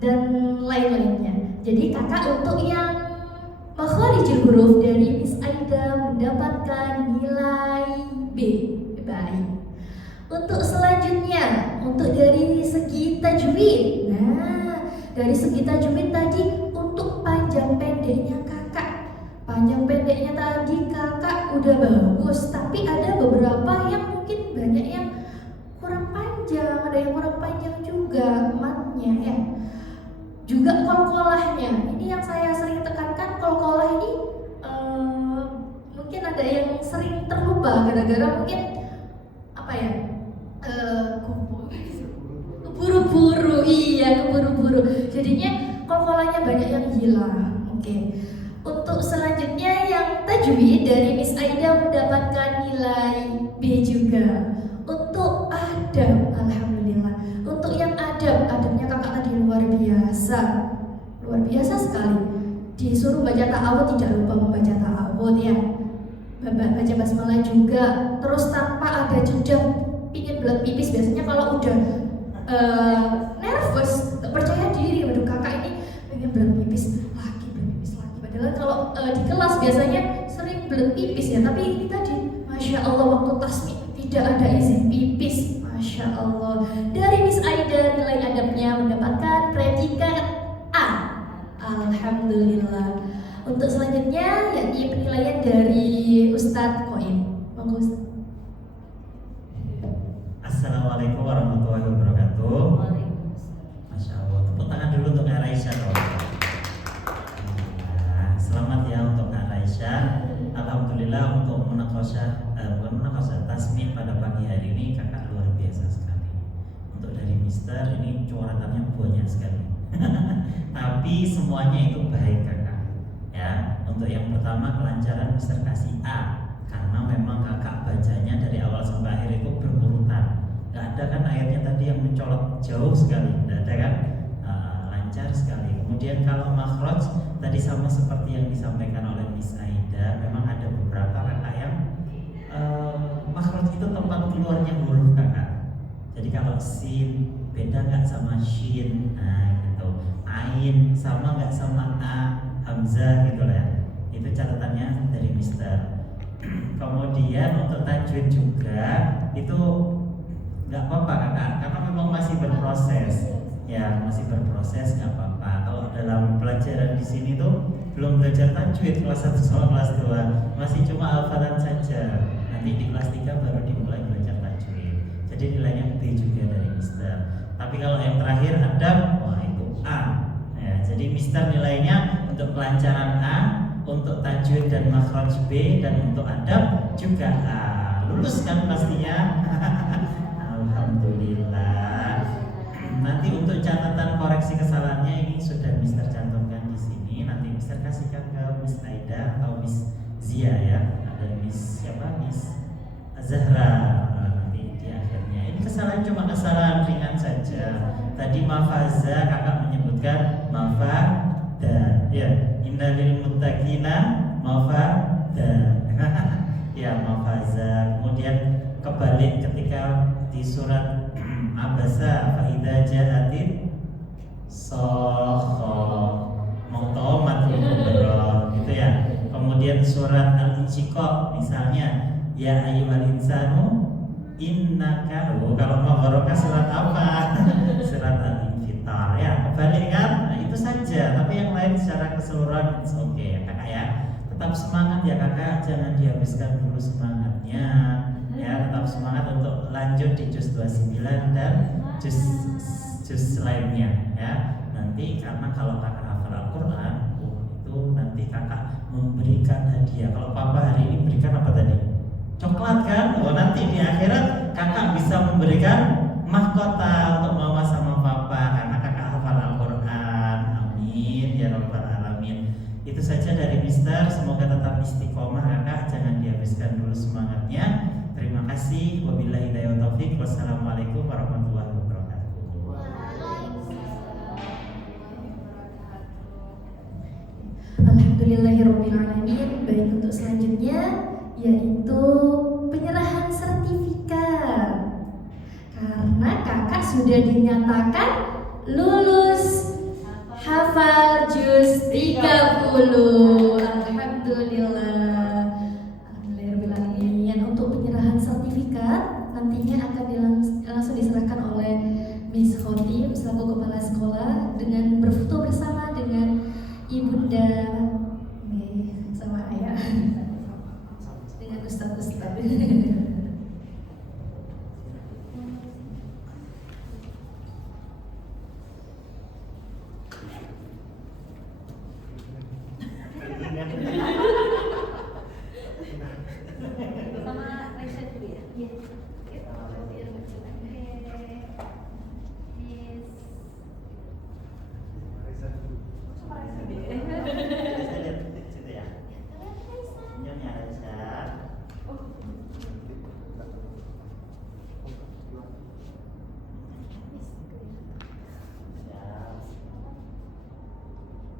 Dan lain-lainnya. Jadi kakak untuk yang makharijul huruf dari Miss Aida mendapatkan nilai B. Baik. Untuk selanjutnya, untuk dari segi tajwid. Nah, dari segi tajwid tadi untuk panjang pendeknya kakak. Panjang pendeknya tadi kakak udah bagus, tapi ada beberapa yang mungkin banyak yang kurang panjang, ada yang kurang panjang juga matnya ya. Juga qalqalahnya, ini yang saya sering tekankan, qalqalah ini mungkin ada yang sering terlupa gara-gara mungkin apa ya, keburu-buru, iya keburu-buru, jadinya qalqalahnya banyak yang hilang. Oke. Untuk selanjutnya yang tajwid dari Miss Aida mendapatkan nilai baca basmalah juga, terus tanpa ada jeda pingin belat pipis. Biasanya kalau udah nervous, tak percaya diri, waduh kakak ini pengen belat pipis lagi. Padahal kalau di kelas biasanya sering belat pipis ya, tapi ini tadi Masya Allah waktu tasmi tidak ada izin pipis. Masya Allah. Dari Miss Aida nilai adabnya mendapatkan predikat A. Alhamdulillah. Untuk selanjutnya yakni penilaian dari Ustadz Koim. Monggo Ustadz. Assalamualaikum warahmatullahi wabarakatuh. Masya Allah. Tepuk tangan dulu untuk Kak Raisya. Selamat ya untuk Kak Raisya. Alhamdulillah untuk menakosah tasmi pada pagi hari ini kakak luar biasa sekali. Untuk dari Mister ini coretannya banyak sekali. Tapi semuanya itu baik kakak. Ya, untuk yang pertama kelancaran Mister kasih A karena memang kakak bacanya dari awal sampai akhir itu berurutan. Gak ada kan ayatnya tadi yang mencolok jauh sekali, gak ada kan? Lancar sekali. Kemudian kalau makhraj tadi sama seperti yang disampaikan oleh Miss Aida, memang ada beberapa kakak yang makhraj itu tempat keluarnya huruf kakak. Jadi kalau sin beda nggak sama shin, nah gitu. Ain sama nggak sama a, hamzah gitu lah. Itu catatannya dari Mister. Kemudian untuk tajwid juga itu nggak apa-apa kakak, karena memang masih berproses. Ya masih berproses, nggak apa-apa. Kalau dalam pelajaran di sini tuh belum belajar tajwid kelas 1 sama kelas 2, masih cuma hafalan saja. Nanti di kelas 3 baru dimulai belajar tajwid. Jadi nilainya B juga dari Mister. Tapi kalau yang terakhir adab, wah itu A. Ya, jadi Mister nilainya untuk kelancaran A, untuk tajwid dan makhraj B, dan untuk adab juga A. Lulus kan pastinya. Alhamdulillah. Nanti untuk catatan koreksi kesalahannya ini sudah Mister cantumkan di sini. Nanti Mister kasihkan ke Miss Aida atau Miss Zia ya. Ada Miss siapa? Miss Zahra nanti di akhirnya. Ini kesalahan cuma kesalahan ringan saja. Tadi mafaza kakak menyebutkan mafada. Ya, innalil muttaqina mafada. Ya, mafaza. Kemudian kebalik ketika di surat Abasa faida ja'atin sokho mautomatul kubra gitu ya. Kemudian surat Al-Insyiqaq misalnya ya ayyuhal insanu innaka, kalau mau barokah surat apa? Surat Al-Infitar ya, kebalik kan? Nah, itu saja, tapi yang lain secara keseluruhan oke ya kakak ya. Tetap semangat ya kakak, jangan dihabiskan dulu semangatnya ya, tetap semangat untuk lanjut di juz 29 dan juz lainnya ya. Nanti karena kalau kakak hafal Al-Quran, itu nanti kakak memberikan hadiah. Kalau papa hari ini berikan apa tadi? Coklat kan? Oh nanti di akhirat kakak bisa memberikan mahkota untuk mama sama papa karena kakak hafal Al-Quran. Amin ya rabbal alamin. Itu saja dari Mister. Semoga tetap istiqomah kakak, jangan dihabiskan dulu semangatnya. Terima kasih. Wabillahi hidayah wa taufik. Wassalamualaikum warahmatullahi wabarakatuh. Alhamdulillahirabbil alamin. Baik, untuk selanjutnya yaitu penyerahan sertifikat. Karena kakak sudah dinyatakan lulus hafal juz 30. Alhamdulillah. Untuk penyerahan sertifikat nantinya akan langsung diserahkan oleh Miss Khotim selaku kepala sekolah dengan berfoto bersama dengan ibunda sama ayah dengan ustaz-ustaz.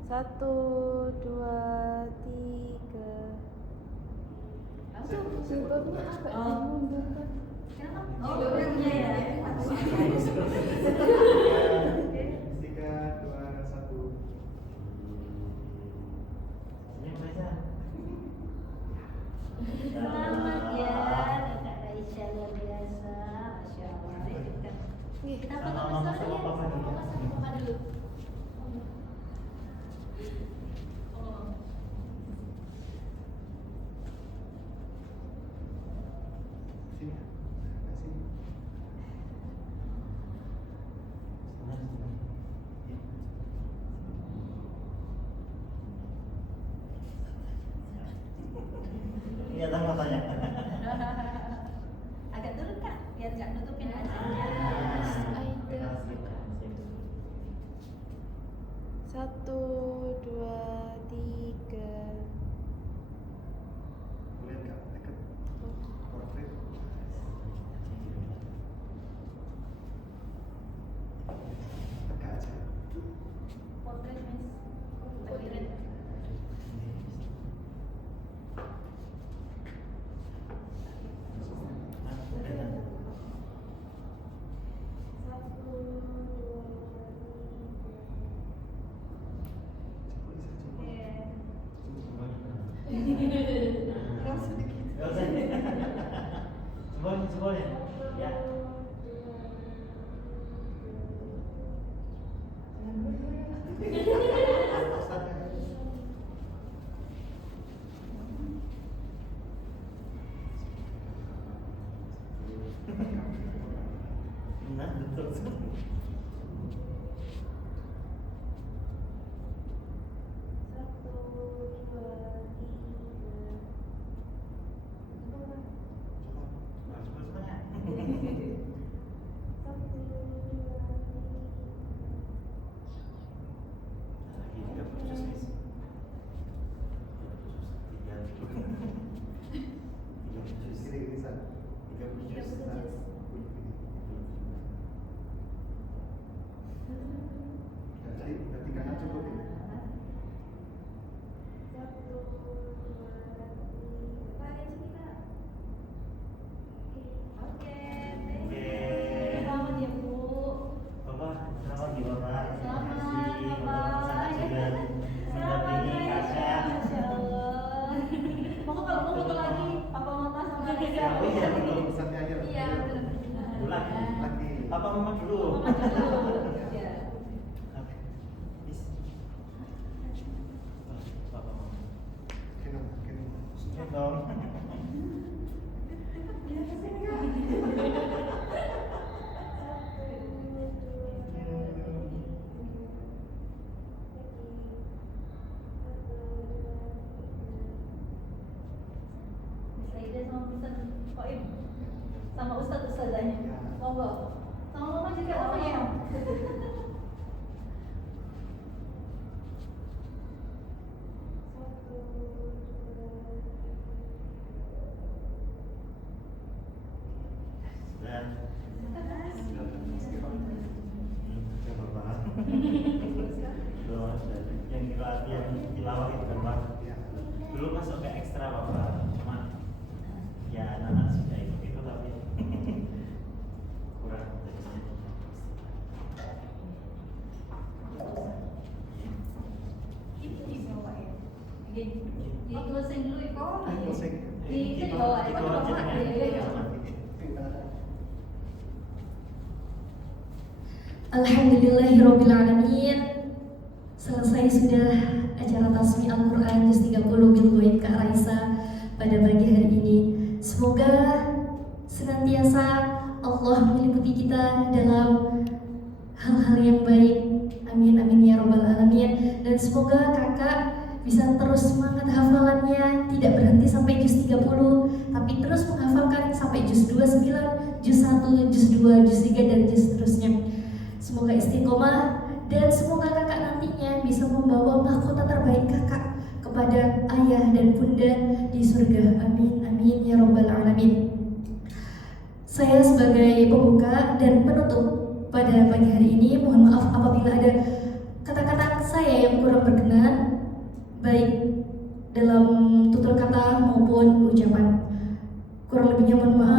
Satu, dua, tiga. Jilbabnya agak Oh. membungkuk. Oh, jilbabnya ya. 3, 2, 1. Senyum saja. Selamat ya, Kak Aisyah, luar biasa, Masya Allah. Kita Sama foto mama bersama sama ya. papa dulu. Sama papa dulu. Oh. Sini. Sini. Kelihatan matanya. Agak dulu Kak, biar nggak nutupin Ah, wajahnya. Aida. 1, 2, 3. Boleh nggak dekat? Portrait. Tegak aja. Potret, Miss. Potret. Nggak usah. Semuanya. Ya. Nah, betul. Ini bisa. 37. Nah, Berarti karena cukup ini. Oke, Oke. selamat ya Bu. Bapak, selamat di Bapak. Selamat, Terima kasih Bapak. Bapak sudah mendampingi Asya. Masya Allah. Mama kalau mau foto lagi, Papa Mama sama Reza. Oh iya, betul. Pusatnya aja. Iya, benar. Dulu lagi. Lagi. Papa mama dulu. Mama dulu. Iya. Bis. Papa mama. Kena. Ya dong. Saida sama Ustaz Koim sama Ustazahnya. Monggo. Sama Mama juga apa ya? Dan ya Bapak. Yang tilawah itu kan Pak. Dulu masuk ke ekstra Bapak. Cuma ya anak-anak sudah ikut itu tapi kurang Itu dibawa ya. Gini. Oh, closing dulu ya. Oh, iya. Closing. Itu dibawa ya. Itu Bawa, aja Mama. dengan Iya, iya. Alhamdulillahirrabbilalamin. Selesai sudah acara tasmi Al-Quran Juz 30 bil Ghaib Kak Raisa pada pagi hari ini. Semoga senantiasa Allah meliputi kita dalam hal-hal yang baik. Amin amin ya robbal alamin. Dan semoga kakak bisa terus semangat hafalannya, tidak berhenti sampai juz 30, tapi terus menghafalkan sampai juz 29, juz 1, juz 2, juz 3 dan juz seterusnya. Semoga istiqomah dan semoga kakak nantinya bisa membawa mahkota terbaik kakak kepada ayah dan bunda di surga. Amin amin ya robbal alamin. Saya sebagai pembuka dan penutup pada pagi hari ini, mohon maaf apabila ada kata-kata saya yang kurang berkenan, baik dalam tutur kata maupun ucapan. Kurang lebihnya mohon maaf.